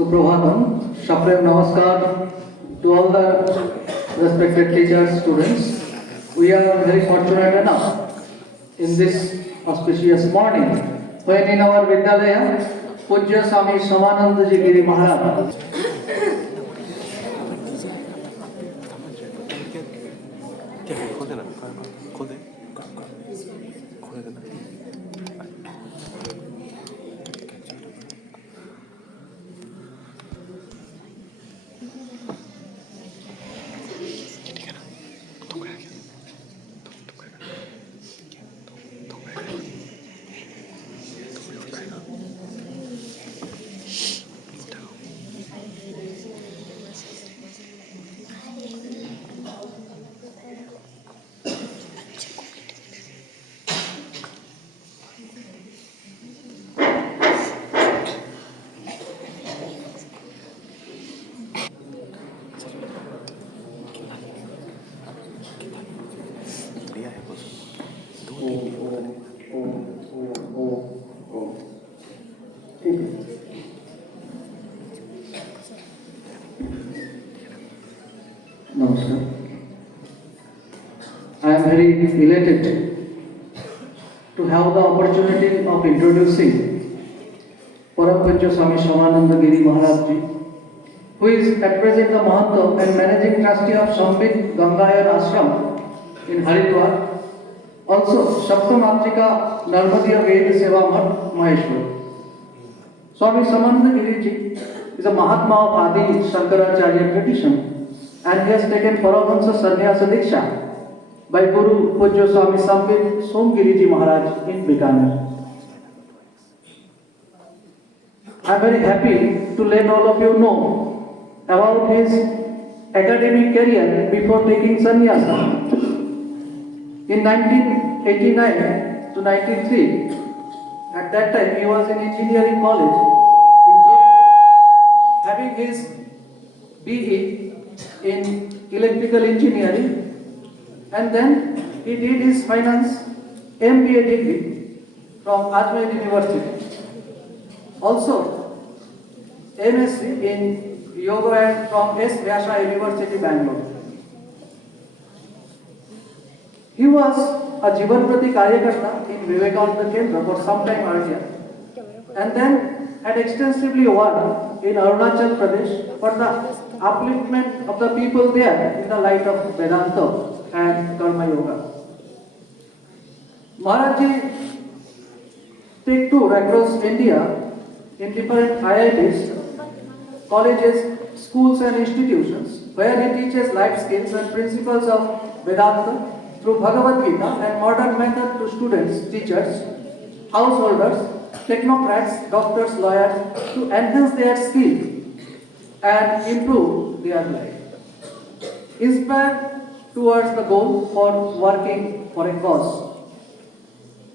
Suprabhatam, Shaprem Namaskar to all the respected teachers, students. We are very fortunate enough in this auspicious morning when in our Vidyalaya, Pujya Swami Samananda Ji Giri Maharaj Namaskar. I am very elated to have the opportunity of introducing Param Pujya Swami Samananda Giri Maharaj Ji, who is at present the Mahanta and Managing Trustee of Sambit Gangayan Ashram in Haridwar, also Shaptamatrika Narmadiya Ved Seva Math Maheshwar. Swami Samananda Giri Ji is a Mahatma of Adi Shankaracharya tradition, and he has taken Paramahansa Sannyasa Diksha by Guru Pujya Swami Sambit Somgiri Ji Maharaj in Bikaner. I am very happy to let all of you know about his academic career before taking sannyasa. In 1989 to 93, at that time he was in engineering college in Jodhpur, having his BE in electrical engineering, and then he did his finance MBA degree from Ajmer University. Also MSc in Yoga and from S. Vyasa University, Bangalore. He was a Jivan Prati Karyakarta in Vivekananda Kendra for some time earlier, and then had extensively worked in Arunachal Pradesh for the upliftment of the people there in the light of Vedanta and Karma Yoga. Maharaj take tour across India in different IITs, colleges, schools and institutions where he teaches life skills and principles of Vedanta through Bhagavad Gita and modern method to students, teachers, householders, technocrats, doctors, lawyers to enhance their skill and improve their life. Inspired towards the goal for working for a cause.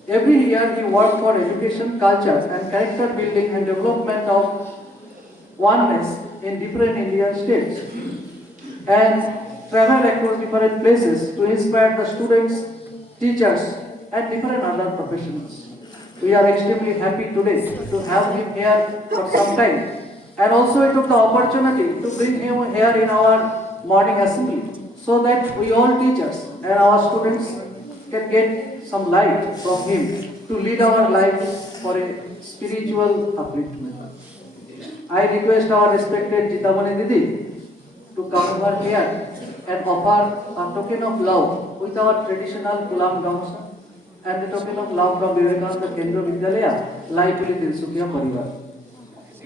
Every year he worked for education, culture and character building and development of oneness in different Indian states, and traveled across different places to inspire the students, teachers and different other professionals. We are extremely happy today to have him here for some time, and also we took the opportunity to bring him here in our morning assembly so that we all teachers and our students can get some light from him to lead our life for a spiritual upliftment. I request our respected Jitamani Didi to come over here and offer a token of love with our traditional Kulam Gamsa and the token of love from Vivekananda Kendra Vidyalaya, Life with Tilsukya Parivar.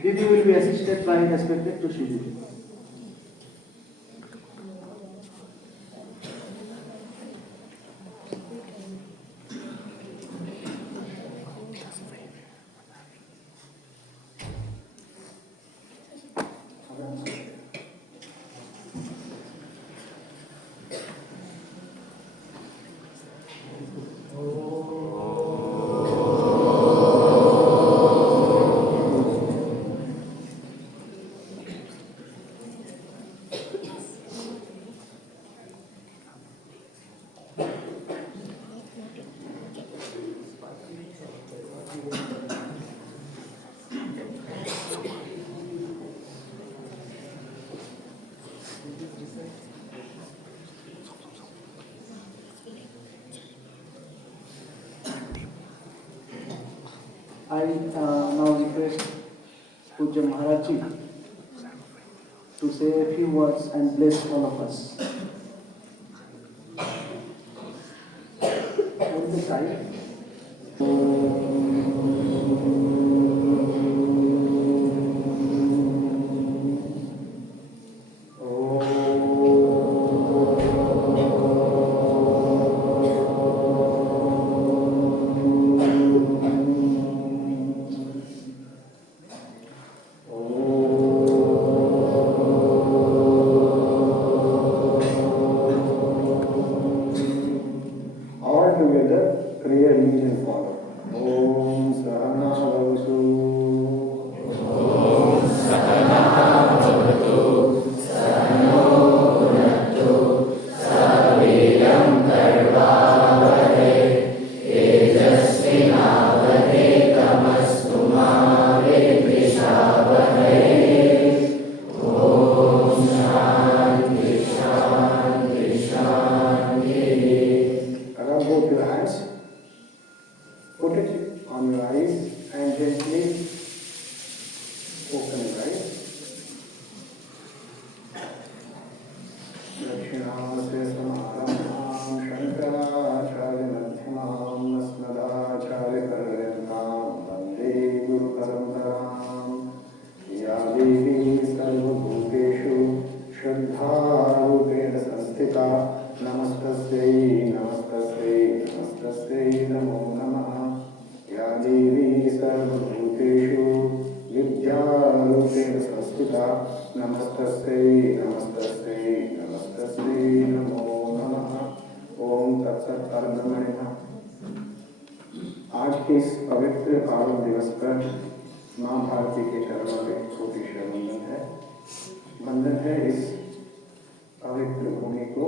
Didi will be assisted by respected Tushidi. Pujya Maharaj Ji to say a few words and bless all of us. What is the time? Together, prayer religion follow. Om Sahana Bhavatu. Om Sahana Bhavatu. Sahano Bhunaktu. Saviram Karvavare. Tejasvinavare Tamastu Ma Vidvishavare. Om Shanti Shanti Shanti. Both your hands, put it on your eyes and gently open your eyes. Dakshinamate Samarambham Shankaracharya Madhyamam Asmadacharya Paryantam Vande Guru Paramparam Ya Devi Sarvabhuteshu Shraddharupena Sanstita Namastasya Namaste Namo Namaha Ya Devi Sarvabhuteshu Vidyarupena Sanstita Namastasya Namo Namaha Om Tat Sat Parambrahmane। आज के इस पवित्र पावन दिवस पर माँ भारती के चरणों में छोटी सी वंदन है। वंदन है इस पवित्र भूमि को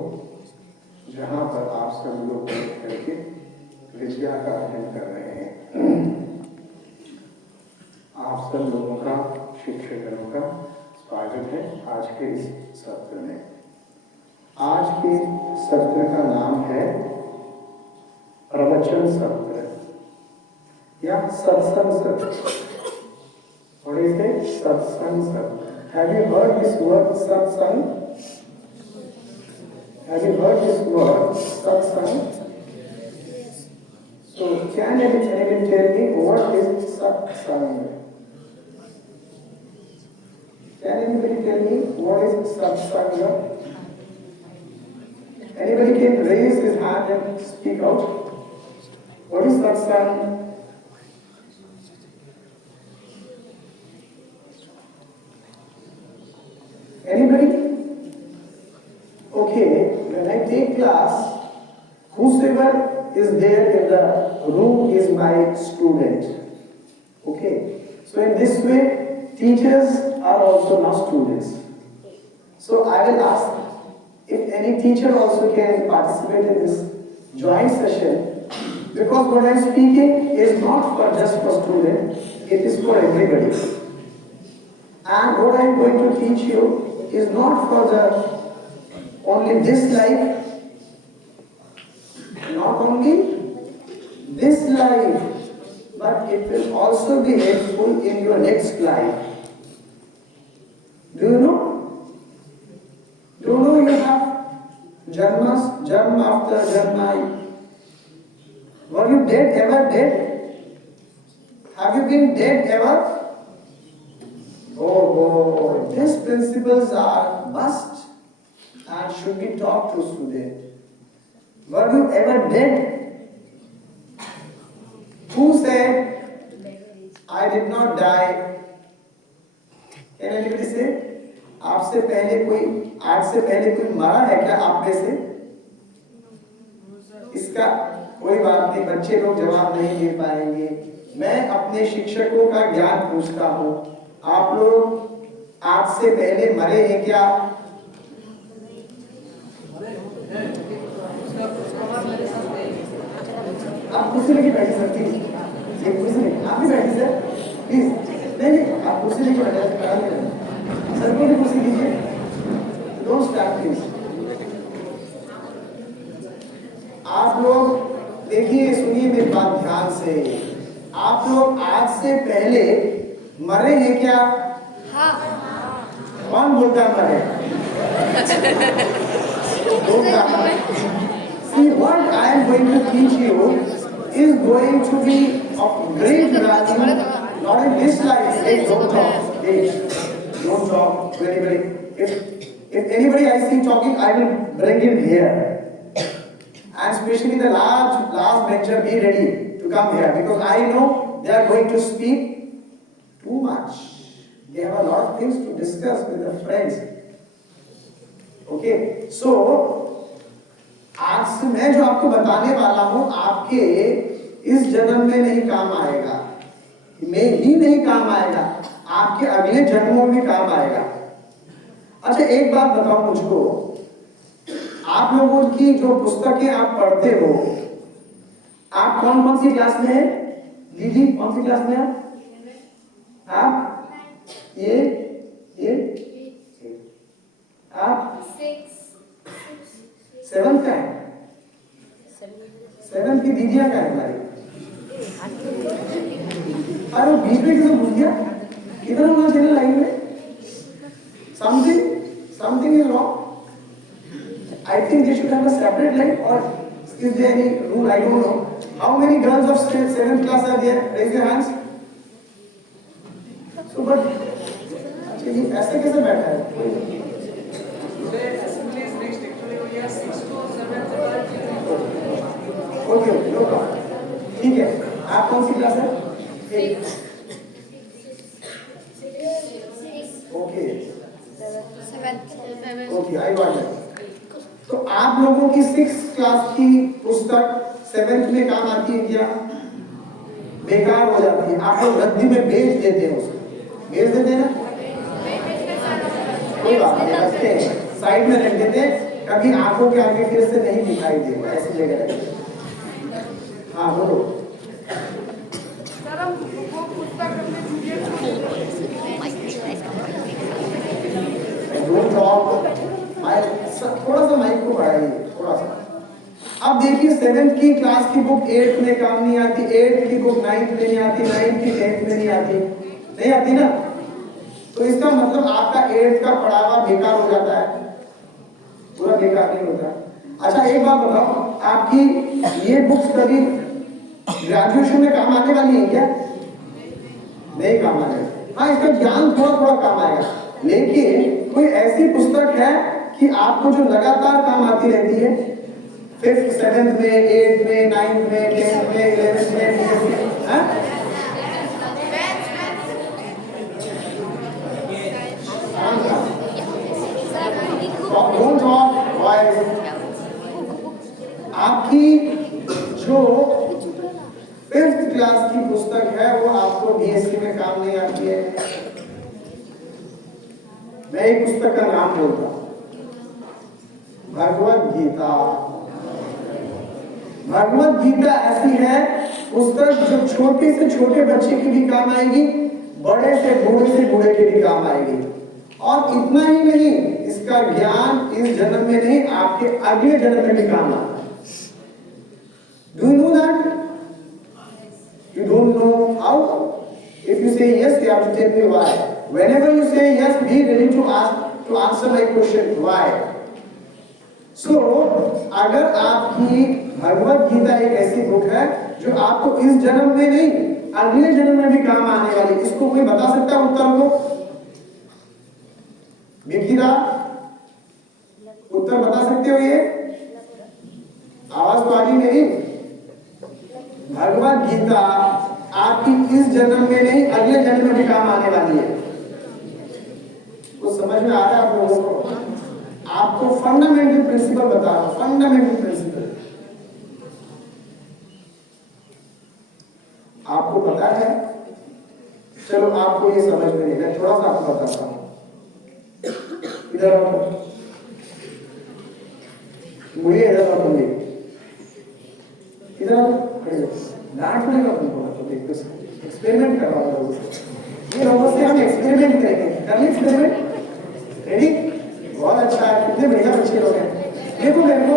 जहाँ पर आप सब लोग बैठ करके विद्या का अध्ययन कर रहे हैं। आप सब लोगों का, शिक्षकों का स्वागत है आज के इस सत्र में। आज के सत्र का नाम है प्रवचन सत्र या सत्संग सत्र। What is it? Satsang Satra. Have you heard this word satsang? Have you heard this word satsang? So can anybody tell me what is satsang? Can anybody tell me what is satsang? Anybody can raise his hand and speak out. What is satsang? Anybody? Okay, when I take class, whosoever is there in the room is my student. Okay, so in this way, teachers are also now students. So I will ask if any teacher also can participate in this joint session, because what I am speaking is not for just for students, it is for everybody. And what I am going to teach you is not for the only this life, not only this life, but it will also be helpful in your next life. Do you know? Do you know you have janmas, janma after janma? Were you dead ever dead? Have you been dead ever? Oh, these principles are must and should be taught to students. Were you ever dead? Who said, I did not die? Can anybody say? आपसे पहले कोई, आज से पहले कोई मरा है क्या आप में से? इसका कोई बात नहीं, बच्चे लोग जवाब नहीं दे पाएंगे। मैं अपने शिक्षकों का ज्ञान पूछता हूँ, आप लोग आज से पहले मरे हैं क्या? आप कुर्सी लेके बैठे सर प्लीज, एक कुर्सी लेके आप भी बैठे सर प्लीज। नहीं आप कुर्सी लेके बैठे सर को भी कुर्सी लीजिए। Don't start please. आप लोग देखिए, सुनिए मेरी बात ध्यान से। आप लोग आज से पहले मरे हैं क्या? कौन बोलता है मरे? See, what I am going to teach you is going to be of great value, not in this life. Hey, don't talk. Hey, don't talk to anybody. If anybody I see talking, I will bring him here. And especially the last bencher, be ready to come here because I know they are going to speak too much. They have a lot of things to discuss with their friends. Okay, so आज से मैं जो आपको बताने वाला हूं आपके इस जन्म में नहीं काम आएगा, में ही नहीं काम आएगा, आपके अगले जन्मों में काम आएगा। अच्छा एक बात बताओ मुझको, आप लोगों की जो पुस्तकें आप पढ़ते हो, आप कौन कौन सी क्लास में है? दीदी कौन सी क्लास में है आप? ये आप 7th का है? 7th की दीदियां का है हमारी? अरे बीच में किसी भूल गया, किधर होना चाहिए लाइन में? Something is wrong. I think they should have a separate line, or is there any rule? I don't know. How many girls of 7th class are there? Raise your hands. So but अच्छा ये ऐसे कैसे बैठा है? Okay no problem, ठीक है। आप कौन सी क्लास है? Okay okay I got it. तो आप लोगों की 6th क्लास की पुस्तक 7th में काम आती है क्या? बेकार हो जाती है, आप लोग रद्दी में बेच देते हैं उसको, बेच देते हैं ना? कोई बात नहीं, रखते हैं साइड में रख देते हैं, कभी आंखों के आगे फिर से नहीं दिखाई देगा, ऐसी जगह रखते हैं। हाँ बोलो। थोड़ा सा माइक को बढ़ाइए, थोड़ा सा। अब देखिए 7th की क्लास की बुक 8th में काम नहीं आती, 8th की बुक 9th में नहीं आती, 9th की 10th में नहीं आती, नहीं आती ना? तो इसका मतलब आपका 8th का पढ़ावा बेकार हो जाता है, पूरा बेकार नहीं होता। अच्छा एक बात बताओ, आपकी ये बुक्स कभी ग्रेजुएशन में काम आने वाली है क्या? नहीं काम आने। हाँ इसका ज्ञान थोड़ा थोड़ा काम आएगा, लेकिन कोई ऐसी पुस्तक है कि आपको जो लगातार काम आती रहती है 5th 7th में 8th में 9th में 10th में 11th में, हाँ? आपकी जो 5th क्लास की पुस्तक है वो आपको बीएससी में काम नहीं आती है। मैं एक पुस्तक का नाम बोलता हूं, भगवत गीता। भगवत गीता ऐसी है पुस्तक जो छोटे से छोटे बच्चे की भी काम आएगी, बड़े से बूढ़े के भी काम आएगी। और इतना ही नहीं, इसका ज्ञान इस जन्म में नहीं आपके अगले जन्म में भी काम आता है। Do you know that? You don't know how? If you say yes, you have to tell me why. Whenever you say yes, be ready to answer my question. Why? So, अगर आपकी भगवत गीता एक ऐसी बुक है जो आपको इस जन्म में नहीं अगले जन्म में भी काम आने वाली, इसको कोई बता सकता है उत्तर को? विकिरा उत्तर बता सकते हो? ये आवाज तो आ रही नहीं। भगवत गीता आपकी इस जन्म में नहीं अगले जन्म में भी काम आने वाली है। कुछ समझ में आ रहा है आप लोगों को? आपको फंडामेंटल प्रिंसिपल बता रहा हूं, फंडामेंटल प्रिंसिपल आपको पता है। चलो आपको ये समझ में नहीं, मैं थोड़ा सा आपको बताता हूं। इधर आओ, मुझे इधर आओ, मुझे इधर आओ, डांट पड़ेगा तुमको, तो देखो एक्सपेरिमेंट करवा रहा हूं। ये रोबोट से हम एक्सपेरिमेंट करेंगे, कर एक्सपेरिमेंट। रेडी? बहुत अच्छा है, कितने बढ़िया बच्चे लोग हैं। देखो मेरे को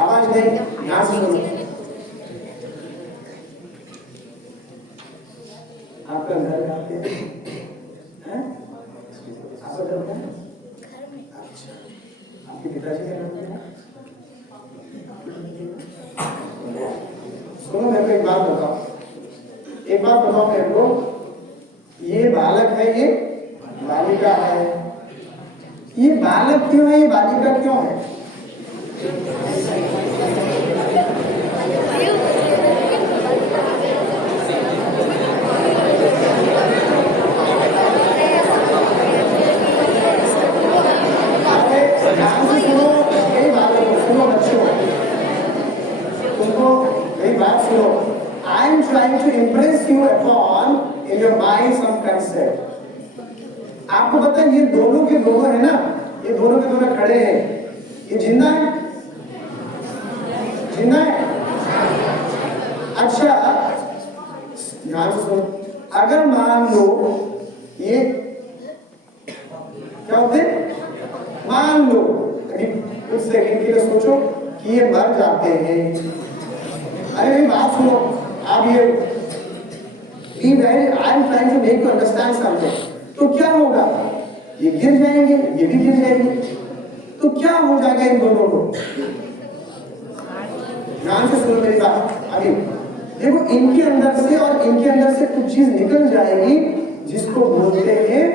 आवाज नहीं, ध्यान से सुनो। आपका घर कहाँ पे है? आपका घर कहाँ है? एक बात बताओ, एक बात बताओ मेरे को, ये बालक है, ये बालिका है। ये बालक क्यों है, ये बालिका क्यों है? ध्यान से सुनो, यही बालक सुनो बच्चों, तुमको मेरी बात सुनो। I am trying to impress you upon in your mind some concept. आपको पता है ये दोनों के दोनों है ना, ये दोनों के दोनों खड़े हैं, ये जिंदा है, जिंदा है। अच्छा ध्यान से सुनो, अगर मान लो ये क्या होते, मान लो अभी कुछ सेकंड के लिए सोचो कि ये मर जाते हैं। अरे मेरी बात सुनो, आप ये be very, I am trying to make you understand something. तो क्या होगा, ये गिर जाएंगे, ये भी गिर जाएंगे, तो क्या हो जाएगा इन दोनों को? ध्यान से सुनो मेरी बात। अभी देखो, इनके अंदर से और इनके अंदर से कुछ चीज निकल जाएगी जिसको बोलते हैं,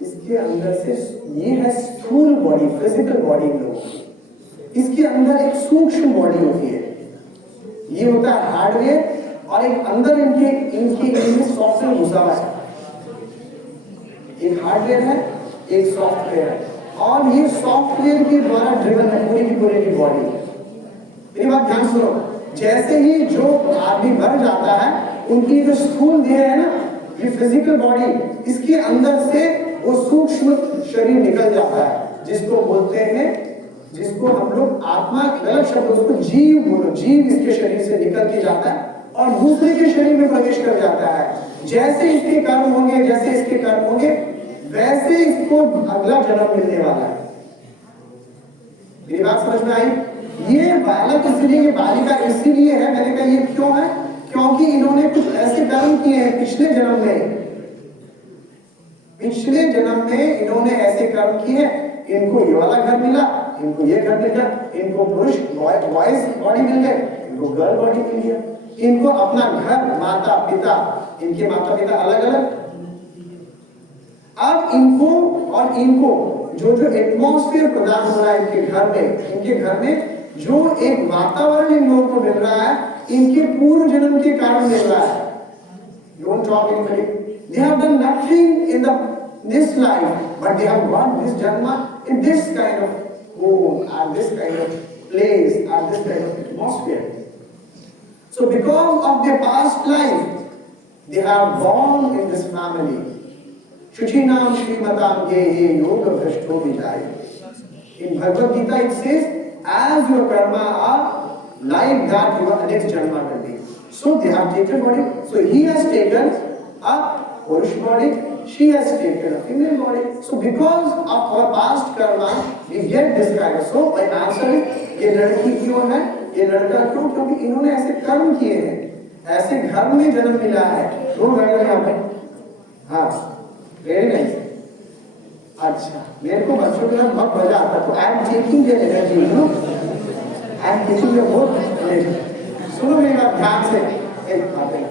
इसके अंदर से, ये है स्थूल बॉडी, फिजिकल बॉडी लोग, इसके अंदर एक सूक्ष्म बॉडी होती है, ये होता है हार्डवेयर, और एक अंदर इनके सॉफ्टवेयर घुसा हुआ है। एक हार्डवेयर है, एक सॉफ्टवेयर है, और ये सॉफ्टवेयर के द्वारा ड्रिवन है पूरी की बॉडी। मेरी बात ध्यान सुनो, जैसे ही जो आदमी मर जाता है, उनकी जो स्थूल देह है ना, ये फिजिकल बॉडी, इसके अंदर से वो सूक्ष्म शरीर निकल जाता है, जिसको बोलते हैं, जिसको हम लोग आत्मा, गलत शब्द उसको जीव बोलो, जीव इसके शरीर से निकल के जाता है और दूसरे के शरीर में प्रवेश कर जाता है। जैसे इसके कर्म होंगे, जैसे इसके कर्म होंगे, वैसे इसको अगला जन्म मिलने वाला है। मेरी बात समझ में आई? ये बालक इसलिए, ये बालिका इसीलिए है, मैंने कहा ये क्यों है, क्योंकि इन्होंने कुछ ऐसे कर्म किए हैं पिछले जन्म में, पिछले जन्म में इन्होंने ऐसे कर्म किए हैं, इनको ये वाला घर मिला, इनको ये घर मिला, इनको पुरुष बॉयज बॉडी मिल गए, इनको गर्ल बॉडी मिल गया, इनको अपना घर, माता पिता, इनके माता पिता अलग अलग। अब इनको और इनको जो एटमॉस्फेयर प्रदान हो रहा है इनके घर में जो एक वातावरण इन लोगों को मिल रहा है, इनके पूर्व जन्म के कारण मिल रहा है। Don't talk anybody. They have done nothing in this life, but they have got this janma in this kind of home, and this kind of place, and this kind of atmosphere. So because of their past life, they have born in this family. Shuchinam Shrimatam Gehe Yoga Vrishto Vijay. In Bhagavad Gita it says, as your karma are, like that your next janma will be. So they have taken body. So he has taken a Purush body, she has taken a female body. So because of our past karma, we get this kind of. So my answer is, ये लड़की क्यों है, ये लड़का क्यों? क्योंकि इन्होंने ऐसे कर्म किए हैं, ऐसे घर में जन्म मिला है। वो बैठ गए यहाँ पे, हाँ, वेरी नाइस। अच्छा, मेरे को बच्चों के साथ बहुत मजा आता है, तो I am taking their energy, you know, I am taking their both energy. सुनो मेरी बात ध्यान से, एक बात है।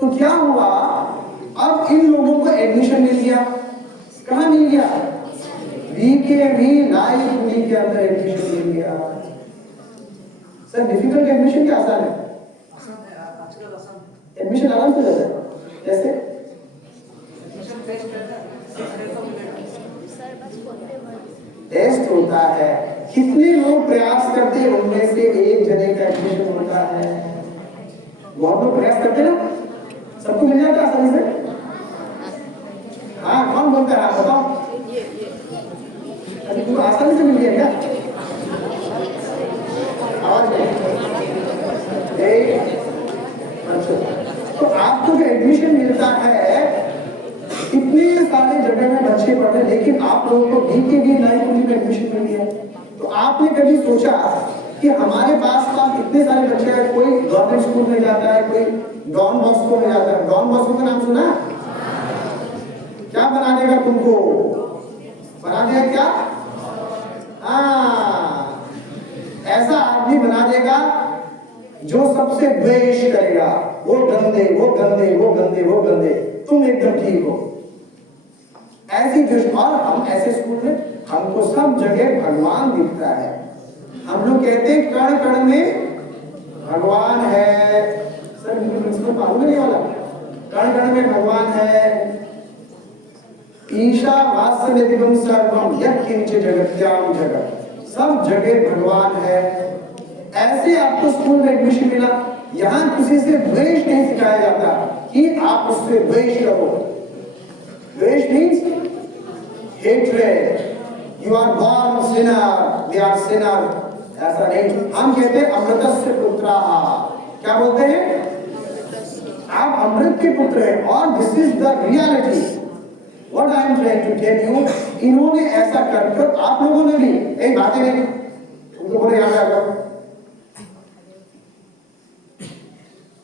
तो क्या हुआ, अब इन लोगों को एडमिशन मिल गया, कहाँ मिल गया? VKV लाइफ पूरी के अंदर एडमिशन मिल गया। सर डिफिकल्ट एडमिशन क्या आसान है? एडमिशन आराम से जाता है, जैसे टेस्ट होता है, कितने लोग प्रयास करते हैं, उनमें से एक जने का एडमिशन होता है। बहुत लोग प्रयास करते हैं ना, सबको मिल जाता है आसानी से। हाँ, कौन बोलता है, बताओ। अभी तुम आसानी से मिल गया क्या? आवाज नहीं। अच्छा, तो आपको जो एडमिशन मिलता है, इतने सारे जगह में बच्चे पढ़ते हैं, लेकिन आप लोगों को VKV लाइफ में एडमिशन मिल गया। तो आपने कभी सोचा कि हमारे पास इतने सारे बच्चे हैं, कोई गवर्नमेंट स्कूल में जाता है, कोई डॉन बॉस्को में जाता है। डॉन बॉस्को का नाम सुना? क्या बना देगा तुमको? बना देगा क्या? हाँ, ऐसा बना देगा जो सबसे द्वेष करेगा, वो गंदे, वो गंदे, वो गंदे, वो गंदे, तुम एकदम ठीक हो। ऐसी द्वेष। और हम ऐसे स्कूल में हमको सब जगह भगवान दिखता है। हम लोग कहते हैं कण कण में भगवान है। सर प्रिंसिपल मालूम नहीं वाला, कण कण में भगवान है। ईशा वास्तविकम सर्वम यत्किंच जगत्याम जगत, सब जगह भगवान है। ऐसे आपको स्कूल में एडमिशन मिला, यहाँ किसी से द्वेष नहीं सिखाया जाता कि आप उससे द्वेष करो। द्वेष means hatred. You are born sinner, they are sinner, ऐसा नहीं। हम कहते हैं अमृतस्य पुत्राः, क्या बोलते हैं? आप अमृत के पुत्र हैं। और this is the reality. What I am trying to tell you, इन्होंने ऐसा करके आप लोगों ने भी एक बात नहीं, उनको बोले याद आ जाओ,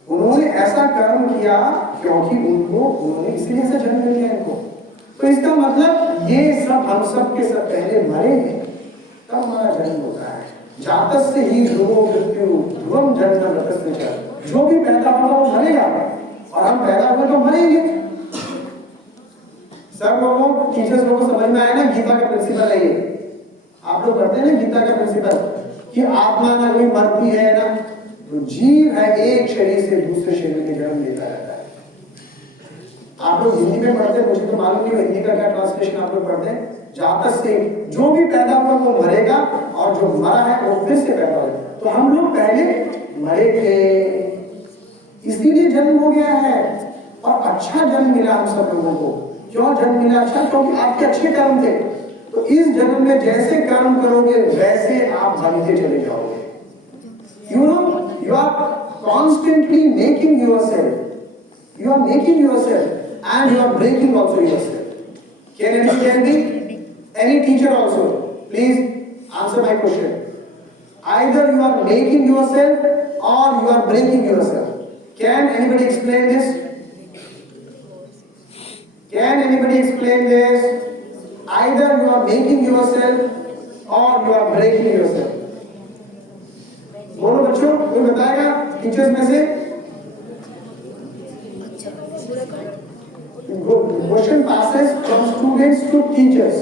उन्होंने ऐसा कर्म किया क्योंकि उन्होंने इसीलिए ऐसा जन्म लिया इनको। तो इसका मतलब ये सब हम सब के सब पहले मरे हैं, तब हमारा जन्म होता है। जातस्य ही ध्रुवो मृत्यु ध्रुवम जन्म मृतस्य च, जो भी पैदा होगा वो मरेगा, और हम पैदा हुए तो मरेंगे। सब लोगों टीचर्स लोगों को समझ में आया ना गीता का प्रिंसिपल है ये। आप लोग पढ़ते हैं ना गीता का प्रिंसिपल कि आत्मा ना कोई मरती है ना, तो जीव है एक शरीर से दूसरे शरीर में जन्म लेता रहता है। आप लोग हिंदी में पढ़ते हैं, मुझे तो मालूम नहीं हिंदी का क्या ट्रांसलेशन आप लोग पढ़ते हैं। जातस्य, जो भी पैदा हुआ वो मरेगा, और जो मरा है वो फिर से पैदा होगा। तो हम लोग पहले मरे थे, इसीलिए जन्म हो गया है। और अच्छा जन्म मिला हम सब लोगों को। क्यों जन्म मिला अच्छा? क्योंकि आपके अच्छे कर्म थे। तो इस जन्म में जैसे कर्म करोगे वैसे आप बनते चले जाओगे। You know, you are constantly making yourself. You are making yourself, and you are breaking also yourself. Can anybody tell me? Any teacher also, please answer my question. Either you are making yourself or you are breaking yourself. Can anybody explain this? Can anybody explain this? Either you are making yourself or you are breaking yourself. बोलो बच्चों, कोई बताएगा teachers में से? Question passes from students to teachers.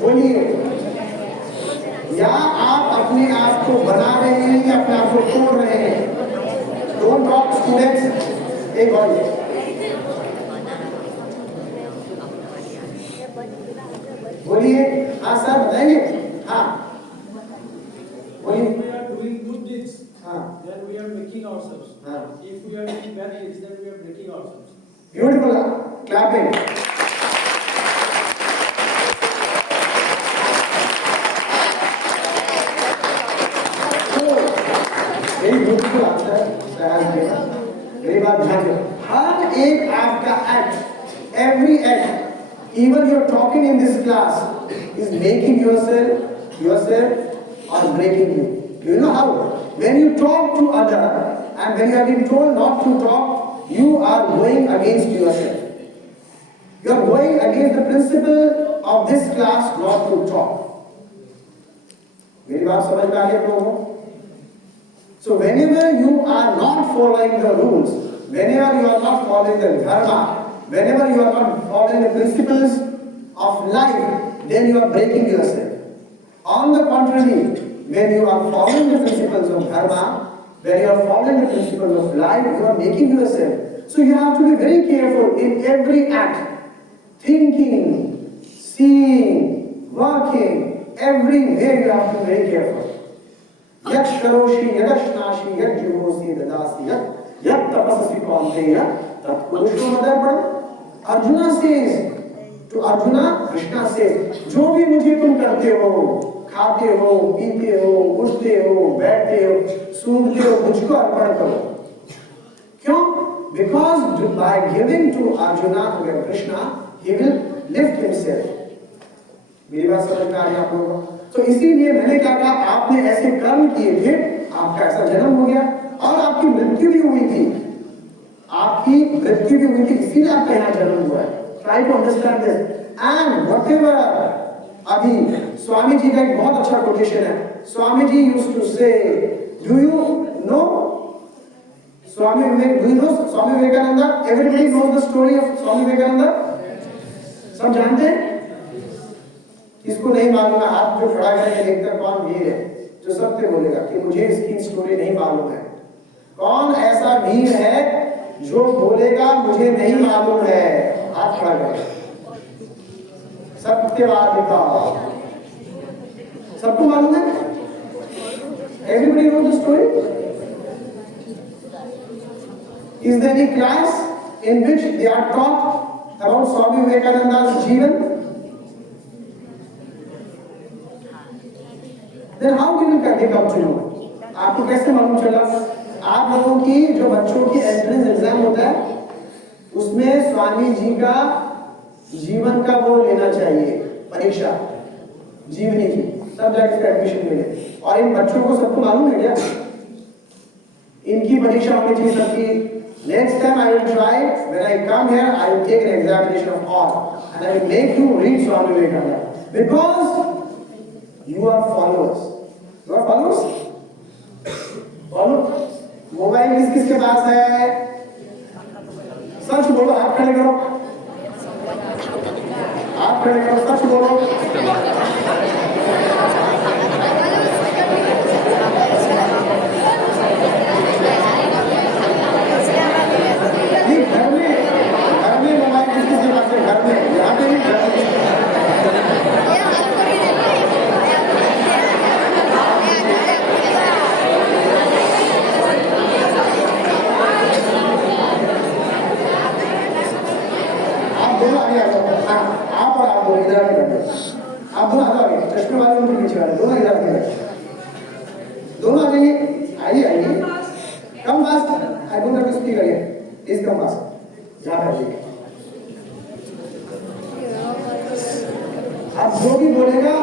बोलिए, या आप अपने आप को बना रहे हैं या अपने आप को तोड़ रहे हैं? Don't talk students. एक और बोलिए। हाँ सर बताएंगे। हाँ बोलिए। If we are doing good deeds, हाँ then we are making ourselves. हाँ If we are doing bad deeds, then we are breaking ourselves. Beautiful, clapping. Very beautiful answer मेरी बात ध्यान दो। हर एक आपका act, every act, even you're talking in this class, is making yourself or breaking you. Do you know how? When you talk to other and when you have been told not to talk, you are going against yourself. You are going against the principle of this class not to talk. मेरी बात समझ में आ रही है आप लोगों को? So whenever you are not following the rules, whenever you are not following the dharma, whenever you are not following the principles of life, then you are breaking yourself. On the contrary, when you are following the principles of dharma, when you are following the principles of life, you are making yourself. So you have to be very careful in every act, thinking, seeing, working, everywhere you have to be very careful. Yat karoshi yadashnashi yat juhosi dadasi yat tapasasi kaunteya tat purusho madarpadam. Arjuna says to Arjuna, Krishna says, जो भी मुझे तुम करते हो, खाते हो, पीते हो, उठते हो, बैठते हो, सूंघते हो, मुझको अर्पण करो। क्यों? Because by giving to Arjuna to Krishna, he will lift himself. मेरी बात समझ में आ रही है आप लोगों को? तो इसीलिए मैंने क्या कहा, आपने ऐसे कर्म किए थे, आपका ऐसा जन्म हो गया, और आपकी मृत्यु भी हुई थी। आपकी मृत्यु भी हुई थी, इसीलिए आपका यहाँ जन्म हुआ है। Try to understand this. And whatever अभी स्वामी जी का एक बहुत अच्छा कोटेशन है। Swami ji used to say, do you know Swami Vivekananda? Everybody knows the story of Swami Vivekananda? सब जानते हैं? किसको नहीं मालूम है हाथ जो खड़ा करके देखता है कौन वीर है जो सत्य बोलेगा कि मुझे इसकी स्टोरी नहीं मालूम है? कौन ऐसा वीर है जो बोलेगा मुझे नहीं मालूम है? हाथ खड़ा करें। सत्यवाद का सबको मालूम है? Everybody know the story? Is there any class in which they are taught about Swami Vivekananda's जीवन? Then how will they come to know? आपको कैसे मालूम चला? आप लोगों की जो बच्चों की एंट्रेंस एग्जाम होता है उसमें स्वामी जी का जीवन का वो लेना चाहिए परीक्षा, जीवनी की, तब जाके इसका एडमिशन मिले। और इन बच्चों को सबको मालूम है क्या इनकी परीक्षा होनी चाहिए सबकी? Next time I will try, when I come here, I will take an examination of all and I will make you read Swami Vivekananda because you are followers. You are followers? Follow? Mobile किस किस के पास है? सच बोलो, हाथ खड़े करो, हाथ खड़े करो, सच बोलो। आप दोनों आ जाओगे, चश्मे वाले उनके पीछे वाले दोनों इधर आके बैठो, दोनों आ जाइए, आइए आइए, come fast, I don't have to speak again, please come fast, यहाँ पे आइए। आप जो भी बोलेगा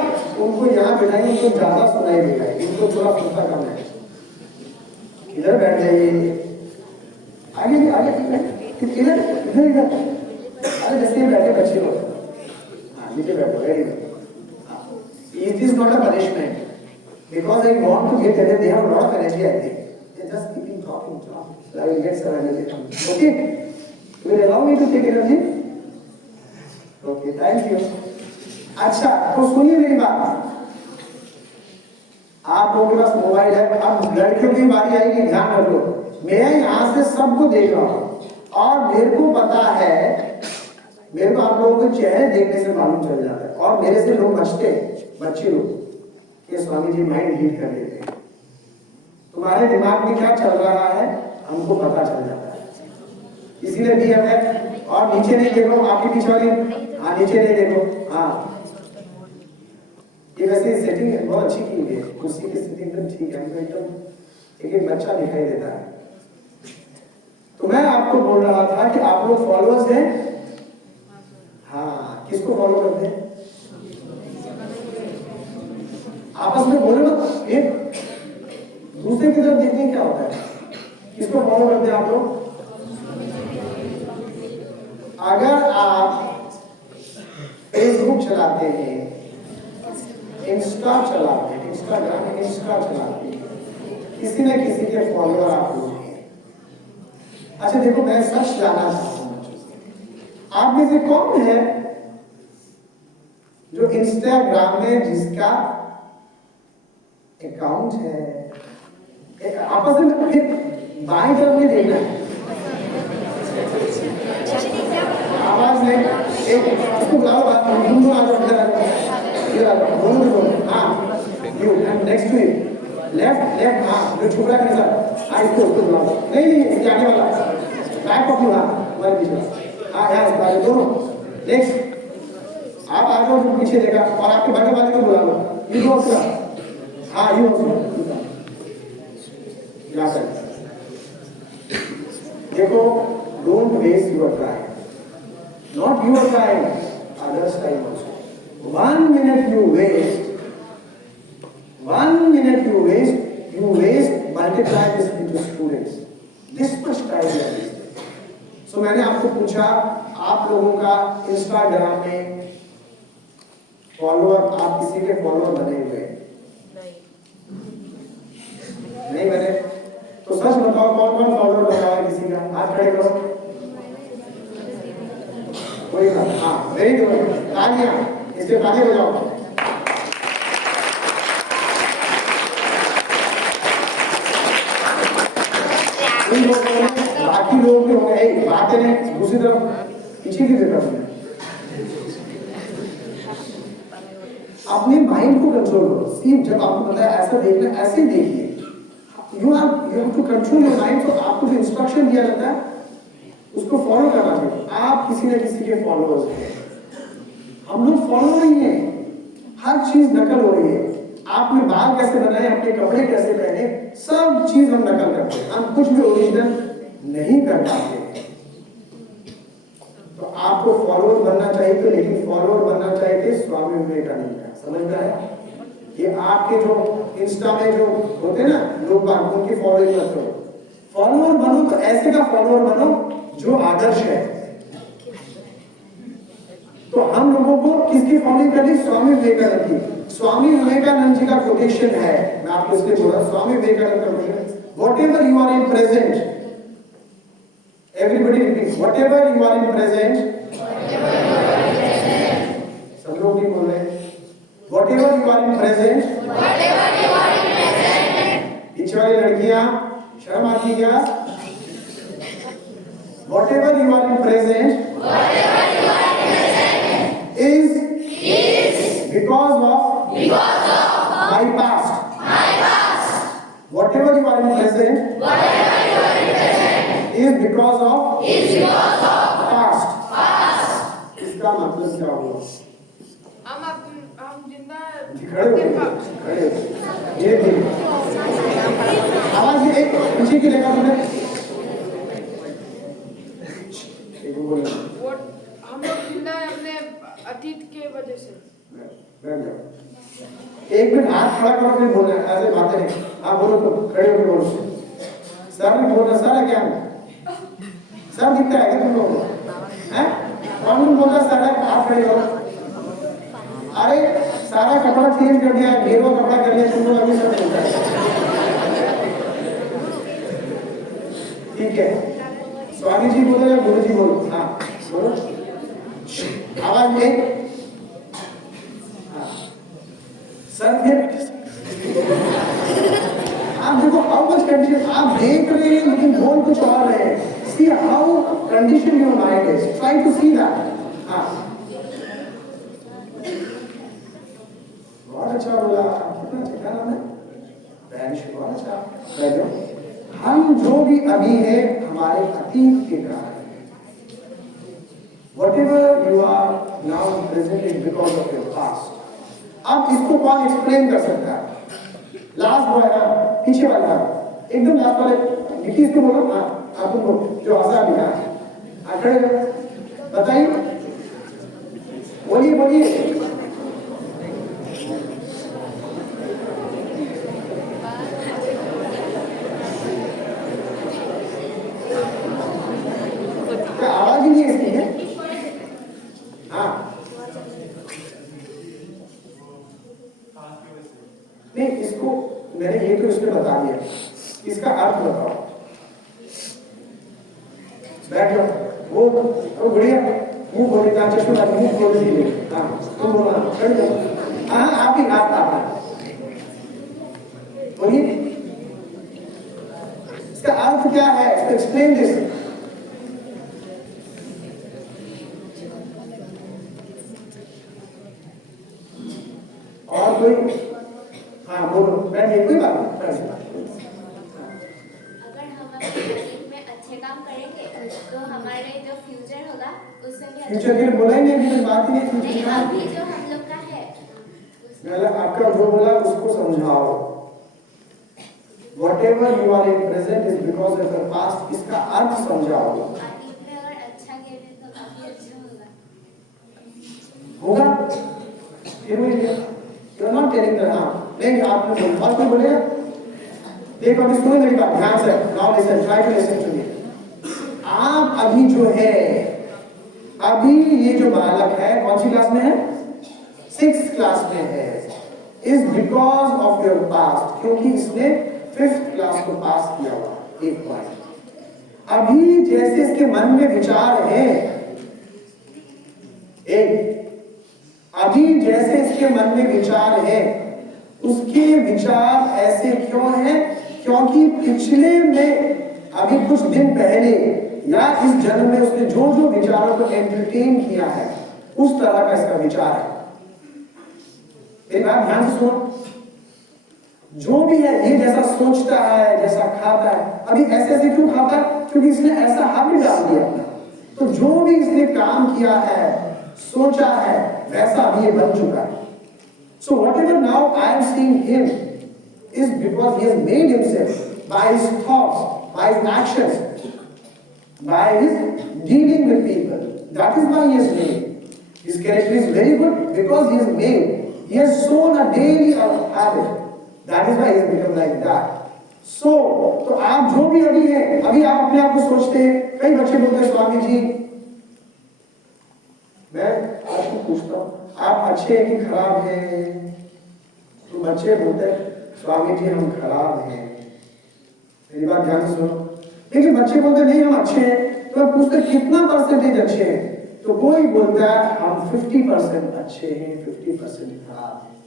उनको यहाँ बैठाएंगे, उनको ज्यादा सुनाई देगा, इनको थोड़ा सुनता कम है। इधर बैठ जाइए, आगे आगे इधर इधर इधर, अरे जैसे बैठे बच्चे लोग, नीचे बैठो, very good. It is not a punishment because I want to get energy. They have a lot of energy, I think. They just keep talking. So I will get some energy from you. Okay? Will you allow me to take energy? Okay, thank you. अच्छा, तो सुनिए मेरी बात। आप लोगों के पास mobile है, अब लड़कियों की बारी आएगी, ध्यान रख लो। मैं यहाँ से सबको देख रहा हूँ और मेरे को पता है, मेरे को आप लोगों के चेहरे देखने से मालूम चल जाता है और मेरे से लोग बचते हैं, बच्चे लोग कि स्वामी जी माइंड हीट कर लेते हैं। तुम्हारे दिमाग में क्या चल रहा है हमको पता चल जाता है, इसीलिए भी है। और नीचे नहीं देखो, आपके पीछे वाली, हाँ नीचे नहीं देखो, हाँ ये वैसे सेटिंग बहुत अच्छी की हुई है, कुर्सी की स्थिति एकदम ठीक है, एकदम एक बच्चा दिखाई देता है। तो मैं आपको बोल रहा था कि आप लोग फॉलोअर्स हैं, हाँ किसको फॉलो करते हैं? आपस में बोले मत, एक दूसरे की तरफ देखने क्या होता है, किसको फॉलो करते हैं आप लोग? अगर आप फेसबुक चलाते हैं, इंस्टा चलाते हैं, इंस्टा चलाते हैं, किसी न किसी के फॉलोअर आप लोग हैं। अच्छा देखो, मैं सच जानना चाहता हूँ, आप में से कौन है जो इंस्टाग्राम में जिसका अकाउंट है? आपस में बाएं तरफ में देखना है, आवाज नहीं, एक इसको बुलाओ, दोनों आ जाओ, इधर आ जाओ, दोनों, हाँ you and next to you, left, हाँ जो छोटा के साथ, हाँ इसको बुलाओ, नहीं आगे वाला, बैक ऑफ यू, हाँ हमारे पीछे, हाँ यहाँ इस बारे दोनों, नेक्स्ट आप आ जाओ जो पीछे देखा, और आपके बड़े वाले को बुला लो, यू दो उसका, हाँ यू देखो, don't waste your time, not your time, others time also. 1 minute you waste, 1 minute you waste, multiply this into students. This much time you are wasting. मैंने आपको पूछा, आप लोगों का इंस्टाग्राम में फॉलोअर, आप किसी के फॉलोअर बने हुए हैं? नहीं बने? तो सच बताओ कौन कौन फॉलोअर बना है किसी का? हाथ खड़े करो। कोई ना? हाँ, वेरी गुड, तालियां, इसके ताली बजाओ। बाकी लोग जो होंगे, एक बात है, दूसरी तरफ पीछे की तरफ है, अपने माइंड को कंट्रोल करो। सिर्फ जब आपको पता है ऐसा देखना, ऐसे ही देखिए। You have to control your mind. तो आपको जो इंस्ट्रक्शन दिया जाता है उसको फॉलो करना चाहिए। आप किसी न किसी के फॉलोअर्स हैं, हम लोग फॉलो नहीं है, हर चीज नकल हो रही है। आपने बाल कैसे बनाए, अपने कपड़े कैसे पहने, सब चीज हम नकल करते हैं, हम कुछ भी ओरिजिनल नहीं कर पाते। तो आपको फॉलोअर बनना चाहिए थे, लेकिन फॉलोअर बनना चाहिए थे स्वामी विवेकानंद का। समझ में आया? ये आपके जो इंस्टा में जो होते हैं ना लोग, उनकी फॉलोइंग मत करो। फॉलोअर बनो तो ऐसे का फॉलोअर बनो जो आदर्श है। तो हम लोगों को किसकी फॉलोइंग करनी? स्वामी विवेकानंद की। स्वामी विवेकानंद जी का कोटेशन है, मैं आपको इसलिए बोल रहा हूं, स्वामी विवेकानंद का quotation, whatever you are in present, everybody repeat, whatever you are in present, सब लोग नहीं बोल रहे, whatever you are in present, पीछे वाली लड़कियां शर्म आती क्या? Whatever you are in present is because of my past. Whatever you are in present is because of past. इसका मतलब क्या हुआ? हम जिंदा खड़े खड़े ये देखो, आवाज ये एक पीछे की लेगा तुमने वो हम लोग जिंदा है अपने अतीत के वजह से। एक मिनट हाथ खड़ा करो, फिर बोलना है, ऐसे बातें नहीं। आप बोलो तो खड़े होकर बोलो। सर ने बोलना, सर क्या सर दिखता है क्या तुम लोगों को? हैं? कौन बोलता सर है? हाथ खड़े करो। अरे सारा कपड़ा चेंज कर दिया, घेरवा कपड़ा कर लिया, तुम लोग अभी सब बोलता है। ठीक है, स्वामी जी बोलो या गुरु जी बोलो? हाँ बोलो, आवाज में। सर फिर आप देखो हाउ मच कंडीशन, आप देख रहे हैं लेकिन बोल कुछ और रहे हैं। See how condition your mind is, try to see that. हाँ बहुत अच्छा बोला, कितना अच्छा नाम है, बहुत अच्छा। बैठो, हम जो भी अभी है हमारे अतीत के कारण। Whatever you are now present is because of your past. अब इसको कौन एक्सप्लेन कर सकता है? लास्ट बॉय ना, पीछे वाला, एकदम लास्ट वाले, नीतीश को बोलो। हाँ आप उनको जो हंसा दिखा, खड़े बताइए, बोलिए बोलिए। आवाज ही नहीं इसकी है। हाँ नहीं, इसको मैंने ये तो इसने बता दिया, इसका अर्थ बताओ। बैठ जाओ, वो बढ़िया मुंह बोल रही, चश्मा मुंह बोल रही है। हाँ तुम बोलना, खड़े जाओ। हाँ आप ही आप बोलिए, इसका अर्थ क्या है? Explain this. और कोई? हाँ बोलो, मैं कोई बात नहीं। अगर हम अतीत में अच्छे काम करेंगे तो हमारे जो फ्यूचर होगा उससे भी फ्यूचर के बोला ही नहीं, अभी बात ही नहीं। अभी जो हम लोग का है मतलब आपका जो बोला उसको समझाओ। Whatever you are in present is because of your past, इसका अर्थ समझाओ। अतीत में अगर अच्छा खेले तो काफी अच्छा होगा। होगा? फिर वही you're not telling the हाँ नहीं आपने बोला, और कोई बोलेगा? देखो अभी सुनो मेरी बात ध्यान से, now listen, try to listen to me। आप अभी जो है, अभी ये जो बालक है कौन सी क्लास में है? 6th क्लास में है is because of your past, क्योंकि इसने 5th क्लास को पास किया हुआ। एक पॉइंट। अभी जैसे इसके मन में विचार है, अभी जैसे इसके मन में विचार है, उसके विचार ऐसे क्यों हैं? क्योंकि पिछले में अभी कुछ दिन पहले या इस जन्म में उसने जो जो विचारों को एंटरटेन किया है उस तरह का इसका विचार है। एक बात ध्यान से सुनो, जो भी है ये जैसा सोचता है, जैसा खाता है, अभी ऐसे ऐसे क्यों खाता है? क्योंकि इसने ऐसा हैबिट डाल दिया। तो जो भी इसने काम किया है, सोचा है, वैसा अभी ये बन चुका है। So whatever now I am seeing him is because he has made himself by his thoughts, by his actions, by his dealing with people. That is why he is made. His character is very good because he is made. He has shown a daily habit. That is why he has become like that. So, तो आप जो भी अभी हैं, अभी आप अपने आप को सोचते हैं, कई बच्चे बोलते हैं स्वामी जी, मैं आपको पूछता हूँ, आप अच्छे हैं कि खराब हैं? तो बच्चे बोलते हैं स्वामी जी हम खराब हैं। मेरी बात ध्यान से सुनो। लेकिन बच्चे बोलते नहीं हम अच्छे हैं, तो मैं पूछते कितना परसेंटेज अच्छे हैं? तो कोई बोलता है हम 50% अच्छे हैं, 50% खराब हैं।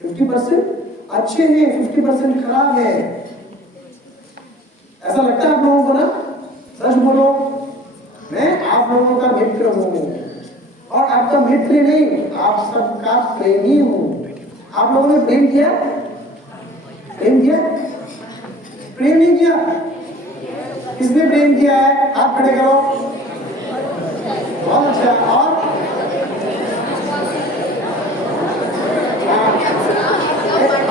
50% अच्छे हैं, 50% खराब है। ऐसा लगता है आप लोगों को ना? सच बोलो, मैं आप लोगों का मित्र हूं, और आपका मित्र नहीं, आप सबका प्रेमी हूं। आप लोगों ने प्रेम किया? प्रेम किया? प्रेम नहीं किया? किसने प्रेम किया है? आप खड़े करो। बहुत अच्छा। और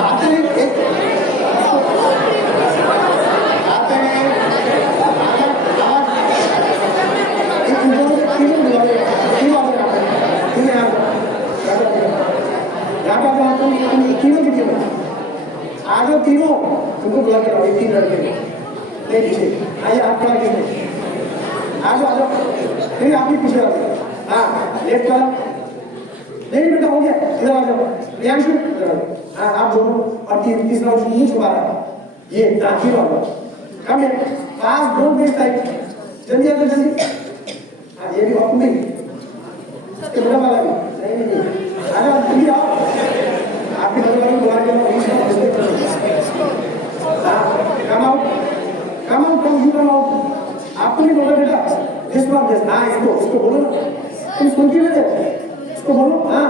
आते हैं आ जाओ तीनों, तुमको बुला के लाओ, 3 लड़के नहीं पीछे आइए, आप क्या आ जाओ नहीं, आप ही पीछे आ जाओ। हाँ लेफ्ट वाला नहीं बेटा, हो गया, इधर आ जाओ। प्रियांशु हाँ आप दोनों, और तीसरा मुंह छुपा रहा है ये तीनों आ जाओ। कम है पास, डोंट वेस्ट टाइम, जल्दी आ जाओ जल्दी। हाँ ये भी आपको नहीं, इसके बड़ा वाला भी नहीं आ जाओ जल्दी आओ। आपके बगल वाले बुला के come out, आपको नहीं बोला बेटा, this one, this, हाँ इसको बोलो ना, तुम सुनती नहीं थे, इसको बोलो, हाँ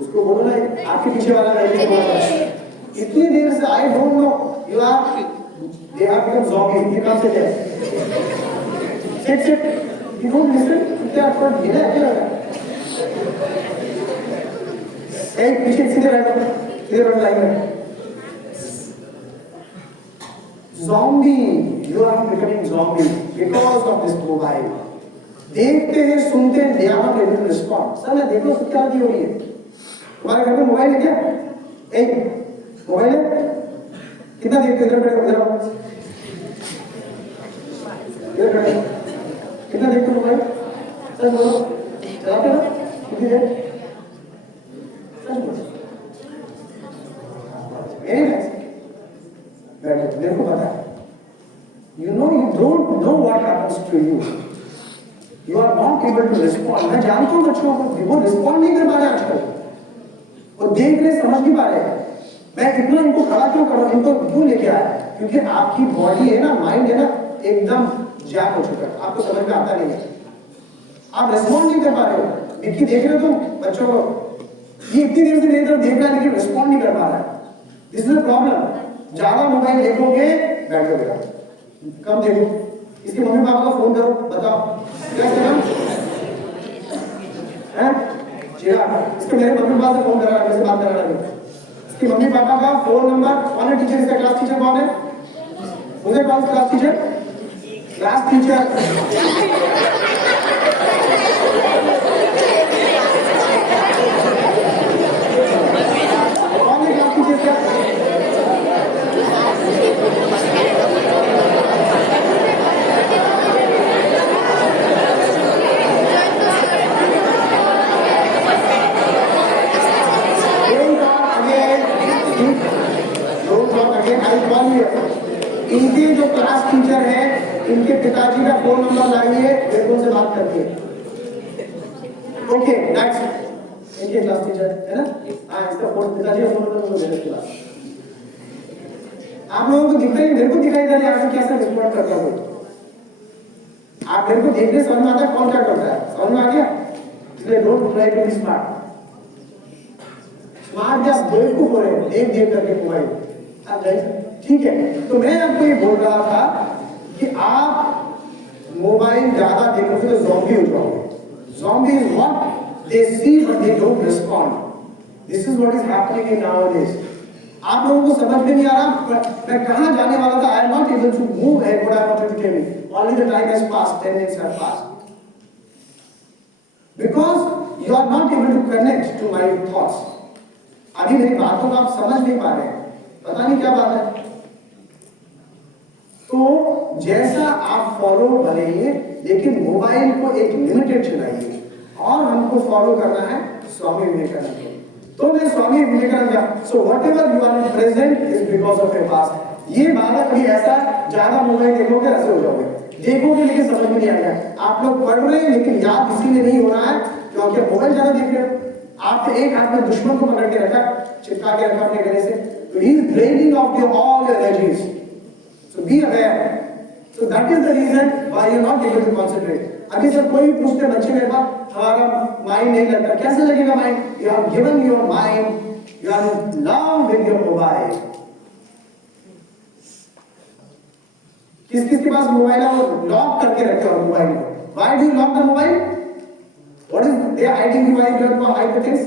उसको बोलो ना, आपके पीछे वाला नहीं। इतनी देर से I don't know, they are become zombies, ये कहाँ से थे? Sit, you don't listen, क्या आपको ढीला क्या लगा? पीछे सीधे बैठो लाइन में। Zombie, you are becoming zombie because of this mobile. देखते हैं, सुनते हैं, they are not able to respond. साला देखो क्या हो रही है? तुम्हारे घर में मोबाइल है क्या? मोबाइल है? कितना देखते इधर बैठो, कितना देखते मोबाइल? सच बोलो, चलाते ना? कितनी देर? सच बोलो। मेरे को पता है, you don't know what happens to you. You are not able to respond. मैं जानता हूँ बच्चों को, वो रिस्पॉन्ड नहीं कर पा रहे आजकल, वो देख रहे, समझ नहीं पा रहे। मैं इतना इनको खड़ा क्यों करूँ, इनको क्यों लेके आया? क्योंकि आपकी बॉडी है ना, माइंड है ना, एकदम जैम हो चुका है, आपको समझ में आता नहीं है, आप रिस्पॉन्ड नहीं कर पा रहे हो। विक्की देख रहे हो तुम बच्चों को, ये इतनी देर से मेरी तरफ देख रहा है लेकिन रिस्पॉन्ड नहीं कर पा रहा है। This is a problem. ज्यादा मोबाइल देखोगे बैठ जाओ बेटा, कम देखो। इसके मम्मी पापा को फोन करो, बताओ क्या करना है? चिराग, इसको मेरे मम्मी पापा से फोन करा, मेरे से बात करा रहा है। इसके मम्मी पापा का फोन नंबर, कौन है टीचर, इसका क्लास टीचर कौन है? मुझे कौन क्लास टीचर? क्लास टीचर इनके जो क्लास टीचर हैं, इनके पिताजी का फोन नंबर लाइए, मेरे को उनसे बात करके। ओके नेक्स्ट, इनके क्लास टीचर है ना, हाँ इसका फोन, पिताजी का फोन नंबर मुझे दे दो। आप लोगों को दिख रही, मेरे को दिखाई दे रही है, आपसे कैसे रिस्पॉन्ड करता हूँ। आप मेरे को देखने समझ में आता है कौन क्या करता है, समझ में आ गया? इसलिए don't try to be smart. Smart या बेवकूफ हो रहे हैं देख करके मोबाइल। आप ठीक है, तो मैं आपको ये बोल रहा था कि आप मोबाइल ज्यादा देखोगे तो ज़ॉम्बी हो जाओगे। Zombie is what they see but they don't respond. This is what is happening in nowadays. आप लोगों को समझ में नहीं आ रहा मैं कहां जाने वाला था। I am not able to move at what I wanted to tell you, only the time has passed, 10 minutes have passed because you are not able to connect to my thoughts। अभी मेरी बातों को आप समझ नहीं पा रहे हैं, पता नहीं क्या बात है। तो जैसा आप फॉलो भलेइए, लेकिन मोबाइल को एक लिमिटेड चलाइए। और हमको फॉलो करना है स्वामी विवेकानंद। तो मैं स्वामी विवेकानंद का so whatever you are present is because of your past. ये बालक भी ऐसा, ज्यादा मोबाइल देखोगे ऐसे हो जाओगे, देखोगे लेकिन समझ में नहीं आएगा। आप लोग पढ़ रहे हैं लेकिन याद इसीलिए नहीं हो रहा है क्योंकि मोबाइल ज्यादा देख रहे हो। आपके एक हाथ में दुश्मन को पकड़ के रखा, चिपका के रखा अपने गले से, तो he is draining of your all your energies. So be aware. So that is the reason why you are not able to concentrate. अभी जब कोई पूछते बच्चे मेरे पास हमारा माइंड नहीं लगता, कैसे लगेगा mind? You have given your mind, you are in love with your mobile. किस किस के पास मोबाइल है वो लॉक करके रखे हो मोबाइल को। Why do you lock the mobile? What is they hiding you? Why you have to hide the things?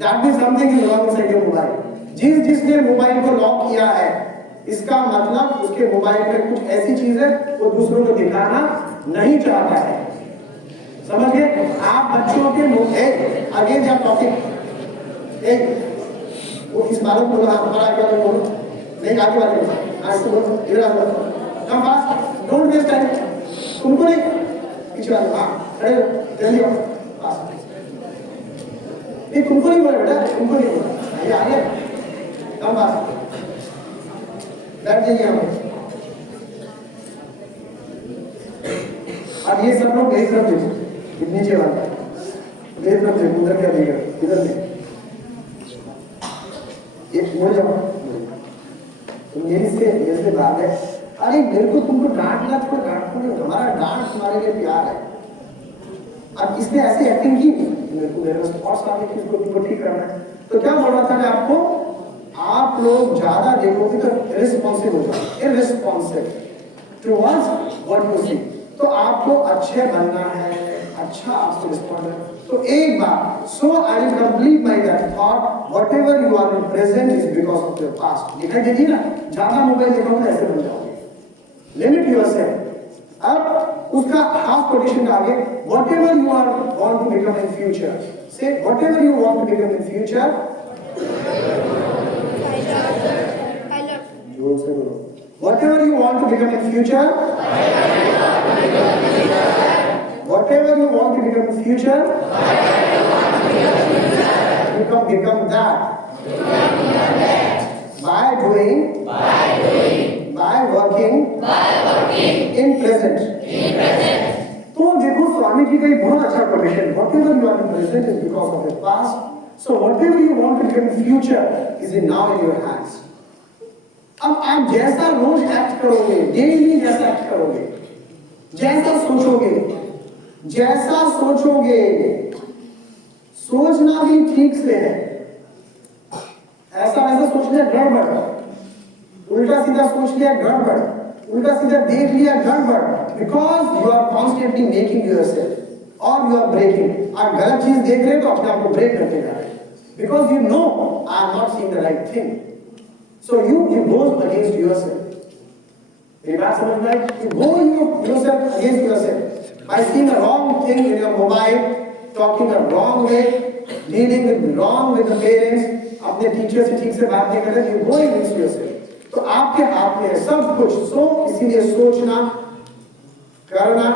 That means something is wrong inside your mobile. जिसने मोबाइल को लॉक किया है, इसका मतलब उसके मोबाइल में कुछ ऐसी चीज है वो दूसरों को दिखाना नहीं चाहता है। समझ गए? आप बच्चों के अगेन जब टॉपिक वो इस बालक को हमारा एक बार बोलो, नहीं आगे वाले आज तो बोलो, इधर आ बोलो, come fast, don't waste time. तुमको नहीं, पीछे वाले, हाँ खड़े जल्दी आओ। नहीं तुमको नहीं बोला बेटा, तुमको नहीं बोला, ये आगे कम पास बैठ जाइए हमें। अब ये सब लोग मेरी तरफ देखो, नीचे वाला मेरी तरफ देखो, उधर क्या देगा, इधर देखो, एक मुड़ जाओ, तुम मेरे से बात है। अरे मेरे को तुमको डांट ना, तो डांट को नहीं, हमारा डांट तुम्हारे लिए प्यार है। अब इसने ऐसी एक्टिंग की, मेरे को स्पॉट्स आ गए कि इसको तुमको ठीक करना है। तो क्या बोल रहा था मैं आपको, आप लोग ज्यादा देखोगे तो इररिस्पॉन्सिव हो जाओगे, इररिस्पॉन्सिव टुवर्ड्स व्हाट यू सी। तो आपको अच्छे बनना है, अच्छा आपको रिस्पॉन्ड है। तो एक बार so I will complete my that thought, whatever you are in present is because of your past. दिखाई देगी ना, ज्यादा मोबाइल देखोगे ऐसे बन जाओगे। Limit yourself. अब उसका हाफ कंडीशन आगे, whatever you are want to become in future, say whatever you want to become in future, जोर से बोलो, whatever you want to become in future, whatever you want to become in future, you can become that by doing, by working in present। तो देखो स्वामी जी का एक बहुत अच्छा quotation, whatever you are in present is because of your past, so whatever you want to become in future is in now in your hands। अब आप जैसा रोज act करोगे, डेली जैसा एक्ट करोगे, जैसा सोचोगे, सोचना भी ठीक से है, ऐसा वैसा सोच लिया गड़बड़, उल्टा सीधा सोच लिया गड़बड़, उल्टा सीधा देख लिया गड़बड़, because you are constantly making yourself or you are breaking। आप गलत चीज देख रहे हैं तो अपने आप को ब्रेक करते जा रहे हैं, because you know I am not seeing the right thing, so you go against yourself। मेरी बात समझ में आई? You go yourself against yourself by seeing a wrong thing in your mobile, talking a wrong way, dealing with the parents, अपने teacher से ठीक से बात नहीं कर रहे, you go against yourself। तो आपके हाथ में है सब कुछ। सो इसीलिए सोचना, करना,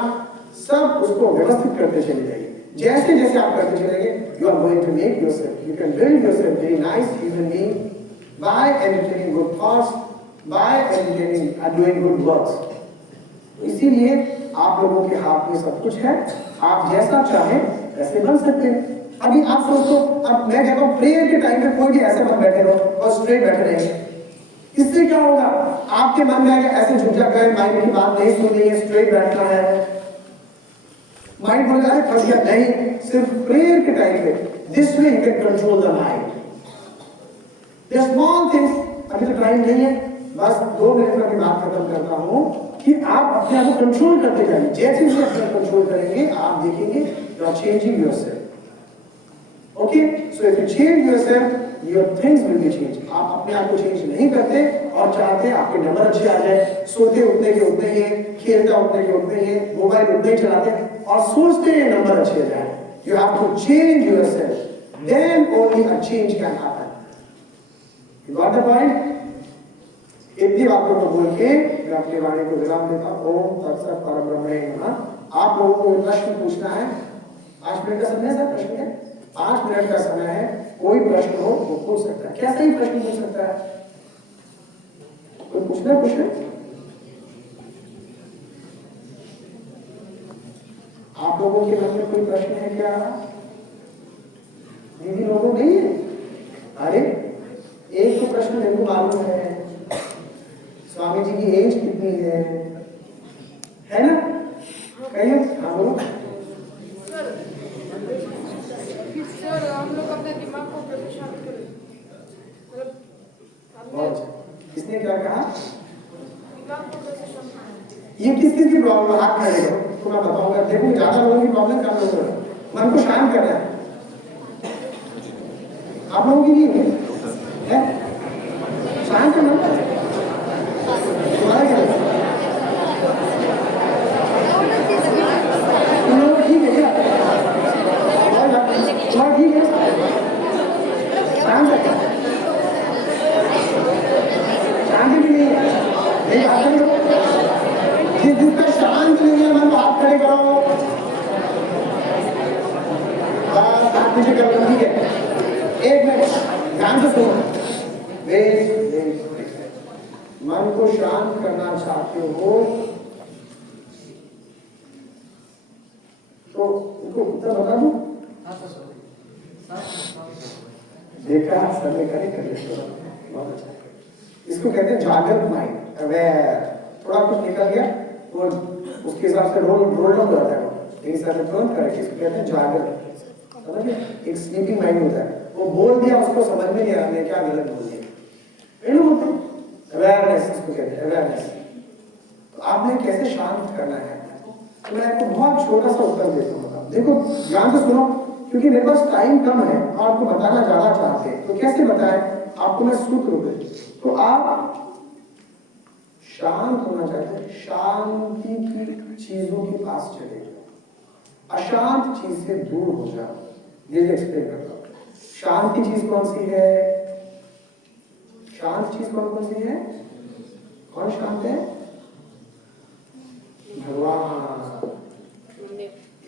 सब उसको व्यवस्थित करते चले जाइए। जैसे जैसे आप करते चलेंगे, you are going to make yourself, you can build yourself very nice human being by entertaining good thoughts, by entertaining and doing good works. इसीलिए आप लोगों के हाथ में सब कुछ है, आप जैसा चाहें वैसे बन सकते हैं। अभी आप सोचो, अब मैं कहता हूँ प्रेयर के टाइम पे कोई भी ऐसे मत बैठे रहो और स्ट्रेट बैठे रहेंगे, इससे क्या होगा? आपके मन में आएगा ऐसे झुक जाकर माइंड की बात नहीं सुननी है, स्ट्रेट बैठना है, माइंड बोल रहा है थक गया। नहीं, सिर्फ प्रेयर के टाइम पे this way you can control the mind. The small things, अभी तो टाइम नहीं है, बस 2 मिनट में मैं बात खत्म करता हूँ कि आप अपने आप को कंट्रोल करते जाइए। जैसे ही अपना कंट्रोल करेंगे आप देखेंगे you are changing yourself. Okay, so if you change yourself, your things will be changed. आप अपने आप को चेंज नहीं करते और चाहते आपके नंबर अच्छे आ जाए, सोते उठने के उतने ही, खेलता उठने के उतने ही, मोबाइल उतने ही चलाते और सोचते हैं नंबर अच्छे आ जाए। You have to change yourself, then only a change can happen. You got the point? इतनी बातों को बोल के मैं अपने वाणी को विराम देता हूँ। ओम तत्सत परब्रह्मणे नमः। आप लोगों को प्रश्न पूछना है, 5 मिनट का समय है सर, प्रश्न है 5 मिनट का समय है, कोई प्रश्न हो वो पूछ सकता है, कैसा ही प्रश्न पूछ सकता है, कोई पूछना है प्रश्न? आप लोगों के मन में कोई प्रश्न है क्या? दीदी लोगों नहीं है? अरे एक तो प्रश्न मेरे को मालूम है, स्वामी जी की एज कितनी है ना? कहिए। हाँ बोलो। सर हम लोग अपने दिमाग को कैसे शांत करें? किसने क्या कहा? दिमाग को कैसे शांत करें? ये किस की प्रॉब्लम है? हाथ खड़े करो तो मैं बताऊंगा। देखो ज्यादा लोगों की प्रॉब्लम कम लोगों को मन को शांत करना है। आप लोगों की नहीं है? शांत करना तुम्हारा क्या? तुम लोग ठीक है क्या? तुम्हारा ठीक है? शांत है? शांति भी नहीं है? नहीं हाथ खड़े करो। जिसका शांत नहीं है मन हाथ खड़े करो। बस हाथ नीचे कर लो, ठीक है? 1 मिनट ध्यान से सुनो। मन को शांत करना चाहते हो तो उनको उत्तर बता दो। देखा सर ने करे बहुत अच्छा। इसको कहते हैं जागृत माइंड, अवेयर। थोड़ा कुछ निकल गया वो उसके हिसाब से रोल डाउन हो जाता है, लेकिन सर ने तुरंत करे। इसको कहते हैं जागृत, समझिए? एक स्लीपिंग माइंड होता है, वो बोल दिया उसको समझ में नहीं आ रहा क्या गलत बोल दिया। अवेयरनेस इसको कहते हैं, अवेयरनेस। तो आपने कैसे शांत करना है? तो मैं आपको बहुत छोटा सा उत्तर देता हूँ। देखो ध्यान से सुनो, क्योंकि मेरे पास टाइम कम है और आपको बताना ज्यादा चाहते हैं, तो कैसे बताएं आपको मैं सूत्र दे। तो आप शांत होना चाहते हैं, शांति की चीजों के पास चले जाओ, अशांत चीज से दूर हो जाओ। ये एक्सप्लेन करता हूँ। शांति चीज कौन सी है? शांत चीज कौन कौन सी है? कौन शांत है? भगवान।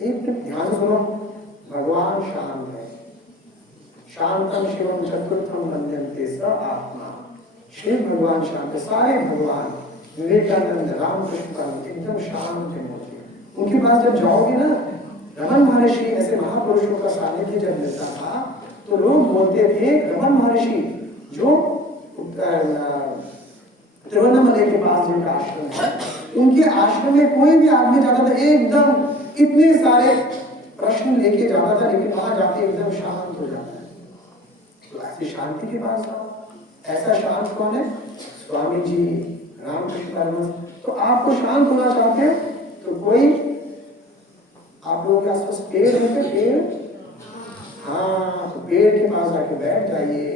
एक ध्यान से सुनो, भगवान शांत है। शांतम शिवम चतुर्थम वंद्यन्ते स आत्मा। शिव भगवान शांत है। सारे भगवान विवेकानंद, रामकृष्ण एकदम शांत है। उनके पास जब जाओगे ना, रमन महर्षि ऐसे महापुरुषों का सानिध्य जब मिलता था तो लोग बोलते थे रमन महर्षि जो तिरुवन्नमलई के पास जिनका आश्रम है, उनके आश्रम में कोई भी आदमी जाता था एकदम इतने सारे प्रश्न लेके जाता था, लेकिन वहां जाके एकदम शांत हो जाता है। तो ऐसी शांति के पास आओ। ऐसा शांत कौन है? स्वामी जी, रामकृष्ण परमहंस। तो आपको शांत होना चाहते हैं तो कोई आप लोगों के आसपास पेड़ है? पेड़, हाँ, तो पेड़ के पास जाके बैठ जाइए।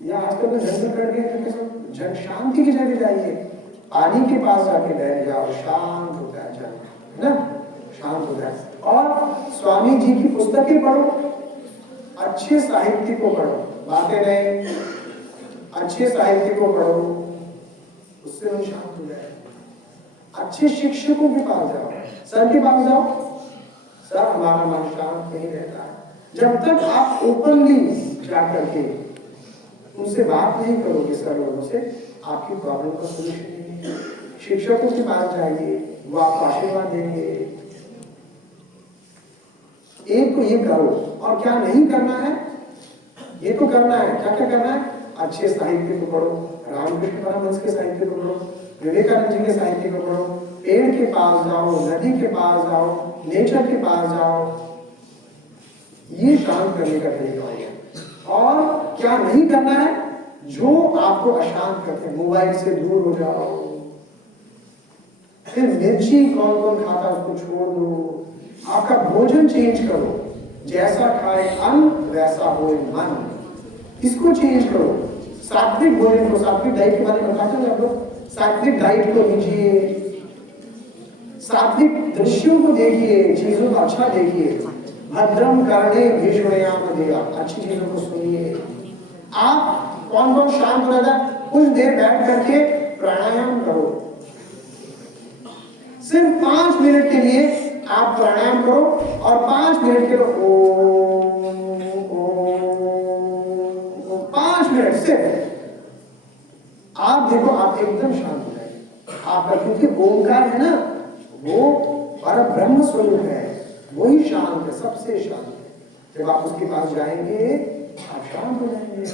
या आजकल तो जंगल कट गए तो कैसे शांति की जगह जाइए, पानी के पास जाके बैठ जाओ, शांत होता है जल, है ना? शांत होता है। और स्वामी जी की पुस्तकें पढ़ो, अच्छे साहित्य को पढ़ो, बातें नहीं, अच्छे साहित्य को पढ़ो, उससे मन शांत हो जाए। अच्छे शिक्षकों के पास जाओ, सर के पास जाओ, सर हमारा मन शांत नहीं रहता। जब तक आप ओपनली जाकर के उनसे बात नहीं करोगे सर लोगों से, आपकी प्रॉब्लम का सोल्यूशन नहीं है। शिक्षकों के पास जाइए, वो आपको आशीर्वाद देंगे। एक तो ये करो, और क्या नहीं करना है, ये तो करना है। क्या क्या करना है? अच्छे साहित्य को पढ़ो, रामकृष्ण परमहंस के साहित्य को पढ़ो, विवेकानंद जी के साहित्य को पढ़ो, पेड़ के पास जाओ, नदी के पास जाओ, नेचर के पास जाओ। ये शांत करने का तरीका हो गया। और क्या नहीं करना है? जो आपको अशांत करते हैं, मोबाइल से दूर हो जाओ। फिर मिर्ची कौन कौन खाता है उसको छोड़ दो। आपका भोजन चेंज करो, जैसा खाए अन्न वैसा होए मन, इसको चेंज करो। सात्विक भोजन को, सात्विक डाइट के बारे में बताते हैं आप लोग, सात्विक डाइट को लीजिए, सात्विक दृश्यों को देखिए, चीजों को अच्छा देखिए। भद्रम करणे विष्णुयाम देवा, अच्छी चीजों को सुनिए। आप कौन कौन शांत हो जाता है? कुछ देर बैठ करके प्राणायाम करो, सिर्फ 5 मिनट के लिए आप प्राणायाम करो, और 5 मिनट के लिए ओम 5 मिनट सिर्फ। आप देखो, आप एकदम शांत हो जाएंगे आपका, क्योंकि ओंकार है ना, वो पर ब्रह्म स्वरूप है, वही शांत है, सबसे शांत है। जब आप उसके पास जाएंगे आप शांत हो जाएंगे,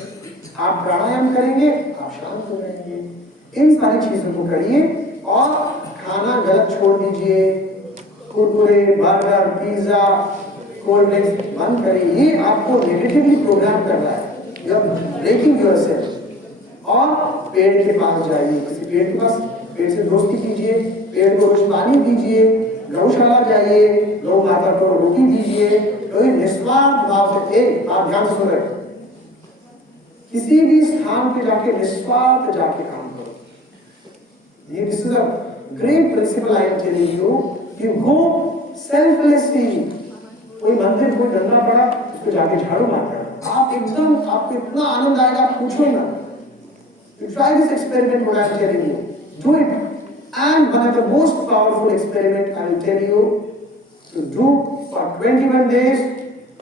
आप प्राणायाम करेंगे आप शांत हो जाएंगे। इन सारी चीजों को करिए, और खाना गलत छोड़ दीजिए, Kurkure, burger, pizza, cold drinks बंद करिए। ये आपको नेगेटिवली प्रोग्राम कर रहा है, यू आर ब्रेकिंग योरसेल्फ। और पेड़ के पास जाइए, किसी पेड़ के पास, पेड़ से दोस्ती कीजिए, पेड़ को रोज पानी दीजिए, गौशाला जाइए, गौ माता को रोटी दीजिए। तो निस्वार्थ भाव से, आप ध्यान से सुन रहे, किसी भी स्थान पे जाके निस्वार्थ जाके काम करो। ये this is a great principle I am telling you. You go selflessly. कोई मंदिर, कोई गंगा पड़ा, उसको जाके झाड़ू मारकर आप एकदम, आपको इतना आनंद आएगा, आप पूछो ना। You try this experiment, what I am telling you. Do it. And one of the most powerful experiment I will tell you to do for 21 days,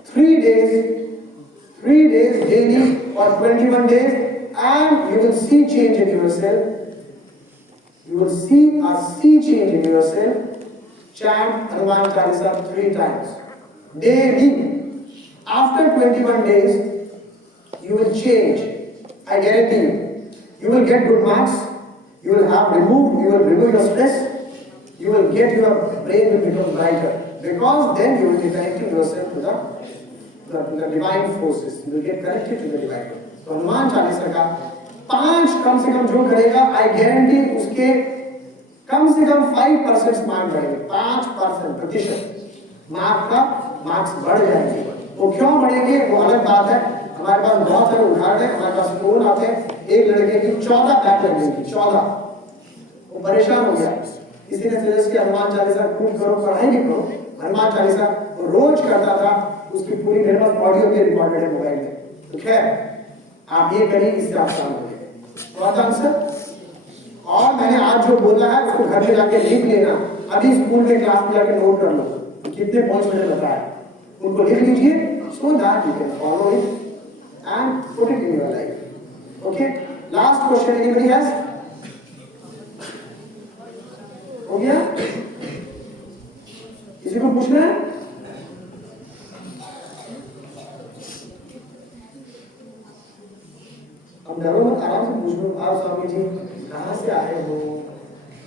3 days daily for 21 days, and you will see change in yourself. You will see a sea change in yourself. Chant Hanuman Chalisa 3 times daily. After 21 days, you will change. I guarantee you. You will get good marks. You will remove your stress. You will get, your brain will become brighter, because then you will be connecting yourself to the divine forces. You will get connected to the divine. तो हनुमान चालीसा का 5 कम से कम जो करेगा, I guarantee उसके कम से कम 5% marks बढ़ेंगे। 5% प्रतिशत marks बढ़ जाएंगे। वो क्यों बढ़ेंगे वो अलग बात है। हमारे पास बहुत सारे उदाहरण है, हमारे पास फोन आते हैं। एक लड़के की 14 बैक लग गई थी, 14। वो परेशान हो गया, किसी ने सजेस्ट किया हनुमान चालीसा खूब करो, पढ़ाई भी करो। हनुमान चालीसा रोज करता था, उसकी पूरी मेरे पास ऑडियो भी रिकॉर्डेड है मोबाइल में। तो खैर आप ये करिए, इससे आप शांत हो जाएंगे। तो आंसर, और मैंने आज जो बोला है उसको घर में जाके लिख लेना। अभी स्कूल में क्लास में जाके नोट कर लो कितने पॉइंट्स मैंने बताया, उनको लिख लीजिए, so that you can follow it and put it in your life. Okay, last question anybody has? हो गया? किसी को पूछना है? अब डरो मत, आराम से पूछ लो। आप स्वामी जी कहाँ से आए हो?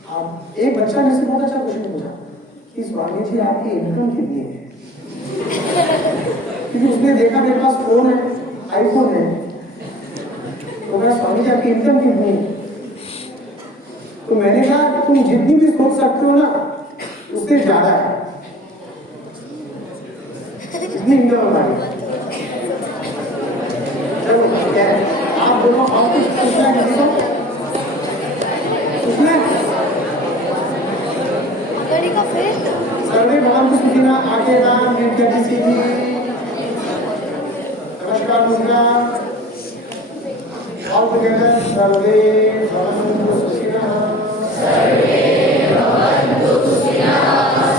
आप, एक बच्चा ने से बहुत अच्छा क्वेश्चन पूछा कि स्वामी जी आपकी इनकम कितनी है? क्योंकि उसने देखा मेरे पास फोन है, आईफोन है, तो मैं स्वामी जी आपकी इनकम कितनी है? तो मैंने कहा तुम जितनी भी सोच सकते हो ना उससे ज्यादा है, इतनी इनकम हमारी। चलो क्या है, आप दोनों और कुछ पूछना है किसी को? पूछना है? सर्वे भवन्तु सुखिनः, आगे नाम नीति सीधी। नमस्कार मुद्रा, all together, सर्वे भवन्तु सुखिनः, सर्वे भवन्तु सुखिनः,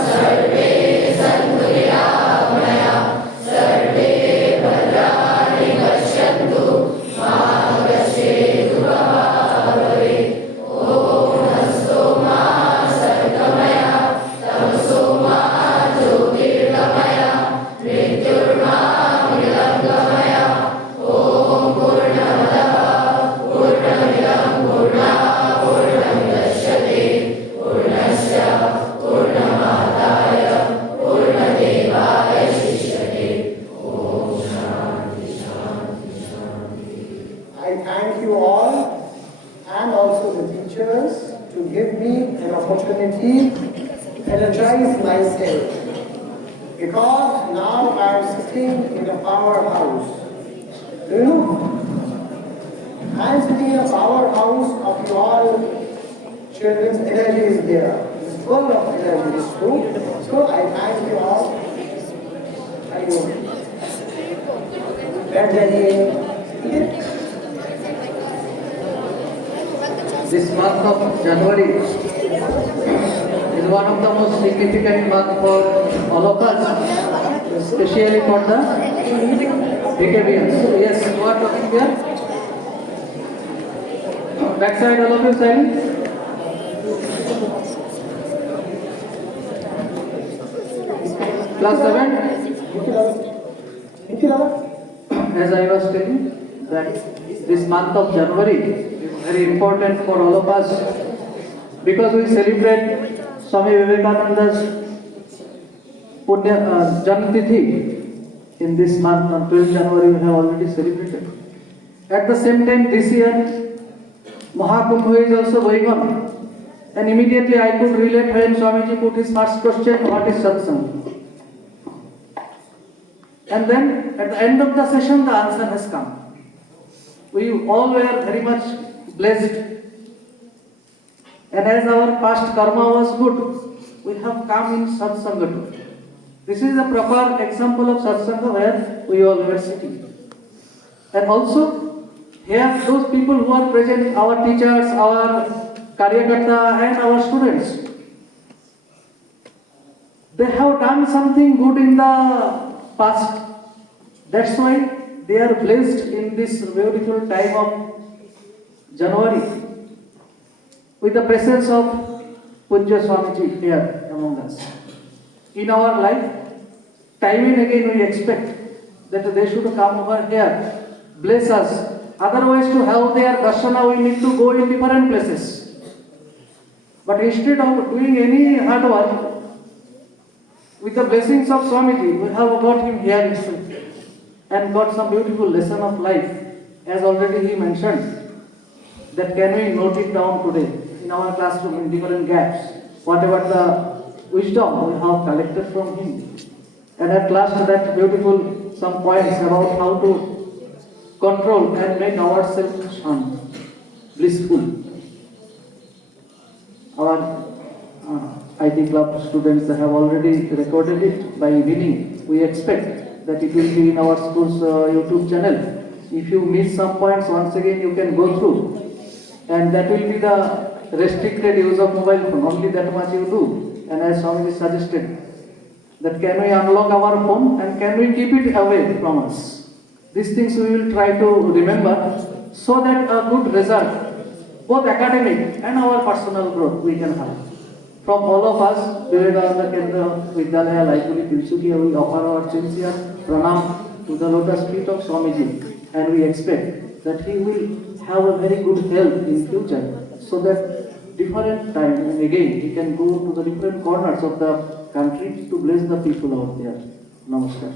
सर्वे सन्तु निरामयाः, सर्वे भद्राणि पश्यन्तु मा sitting in a powerhouse. Do you know? I am sitting in a powerhouse of your children's energy is there. It's full of energy, it's true. So I thank you all. Thank you. This month of January is one of the most significant months for all of us, especially for the BKBS. Yes, you are talking here. Backside, all of you silent. Class 7. As I was telling, that this month of January is very important for all of us because we celebrate Swami Vivekananda's Janma Tithi in this month. On 12th January we have already celebrated. At the same time, this year Mahakumbh is also going on, and immediately I could relate when Swamiji put his first question, what is satsang? And then at the end of the session, the answer has come. We all were very much blessed. And as our past karma was good, we have come in satsanga too. This is a proper example of satsanga where we all were sitting. And also, here those people who are present, our teachers, our karyakarta and our students, they have done something good in the past. That's why they are blessed in this beautiful time of January with the presence of Pujya Swamiji here among us. In our life, time and again we expect that they should come over here, bless us. Otherwise, to have their darshana, we need to go in different places. But instead of doing any hard work, with the blessings of Swamiji, we have got him here itself and got some beautiful lesson of life. As already he mentioned, that can we note it down today in our classroom in different gaps, whatever the wisdom we have collected from him. And at last that beautiful some points about how to control and make ourselves blissful. Our IT club students have already recorded it by evening. We expect that it will be in our school's YouTube channel. If you miss some points, once again you can go through. And that will be the restricted use of mobile phone, only that much you do. And as Swamiji suggested, that can we unlock our phone and can we keep it away from us. These things we will try to remember so that a good result, both academic and our personal growth, we can have. From all of us, Vivekananda Kendra Vidyalaya Laikuli Tinsukia, we offer our sincere pranam to the lotus feet of Swamiji, and we expect that he will have a very good health in future, so that different time and again he can go to the different corners of the country to bless the people out there. Namaskar.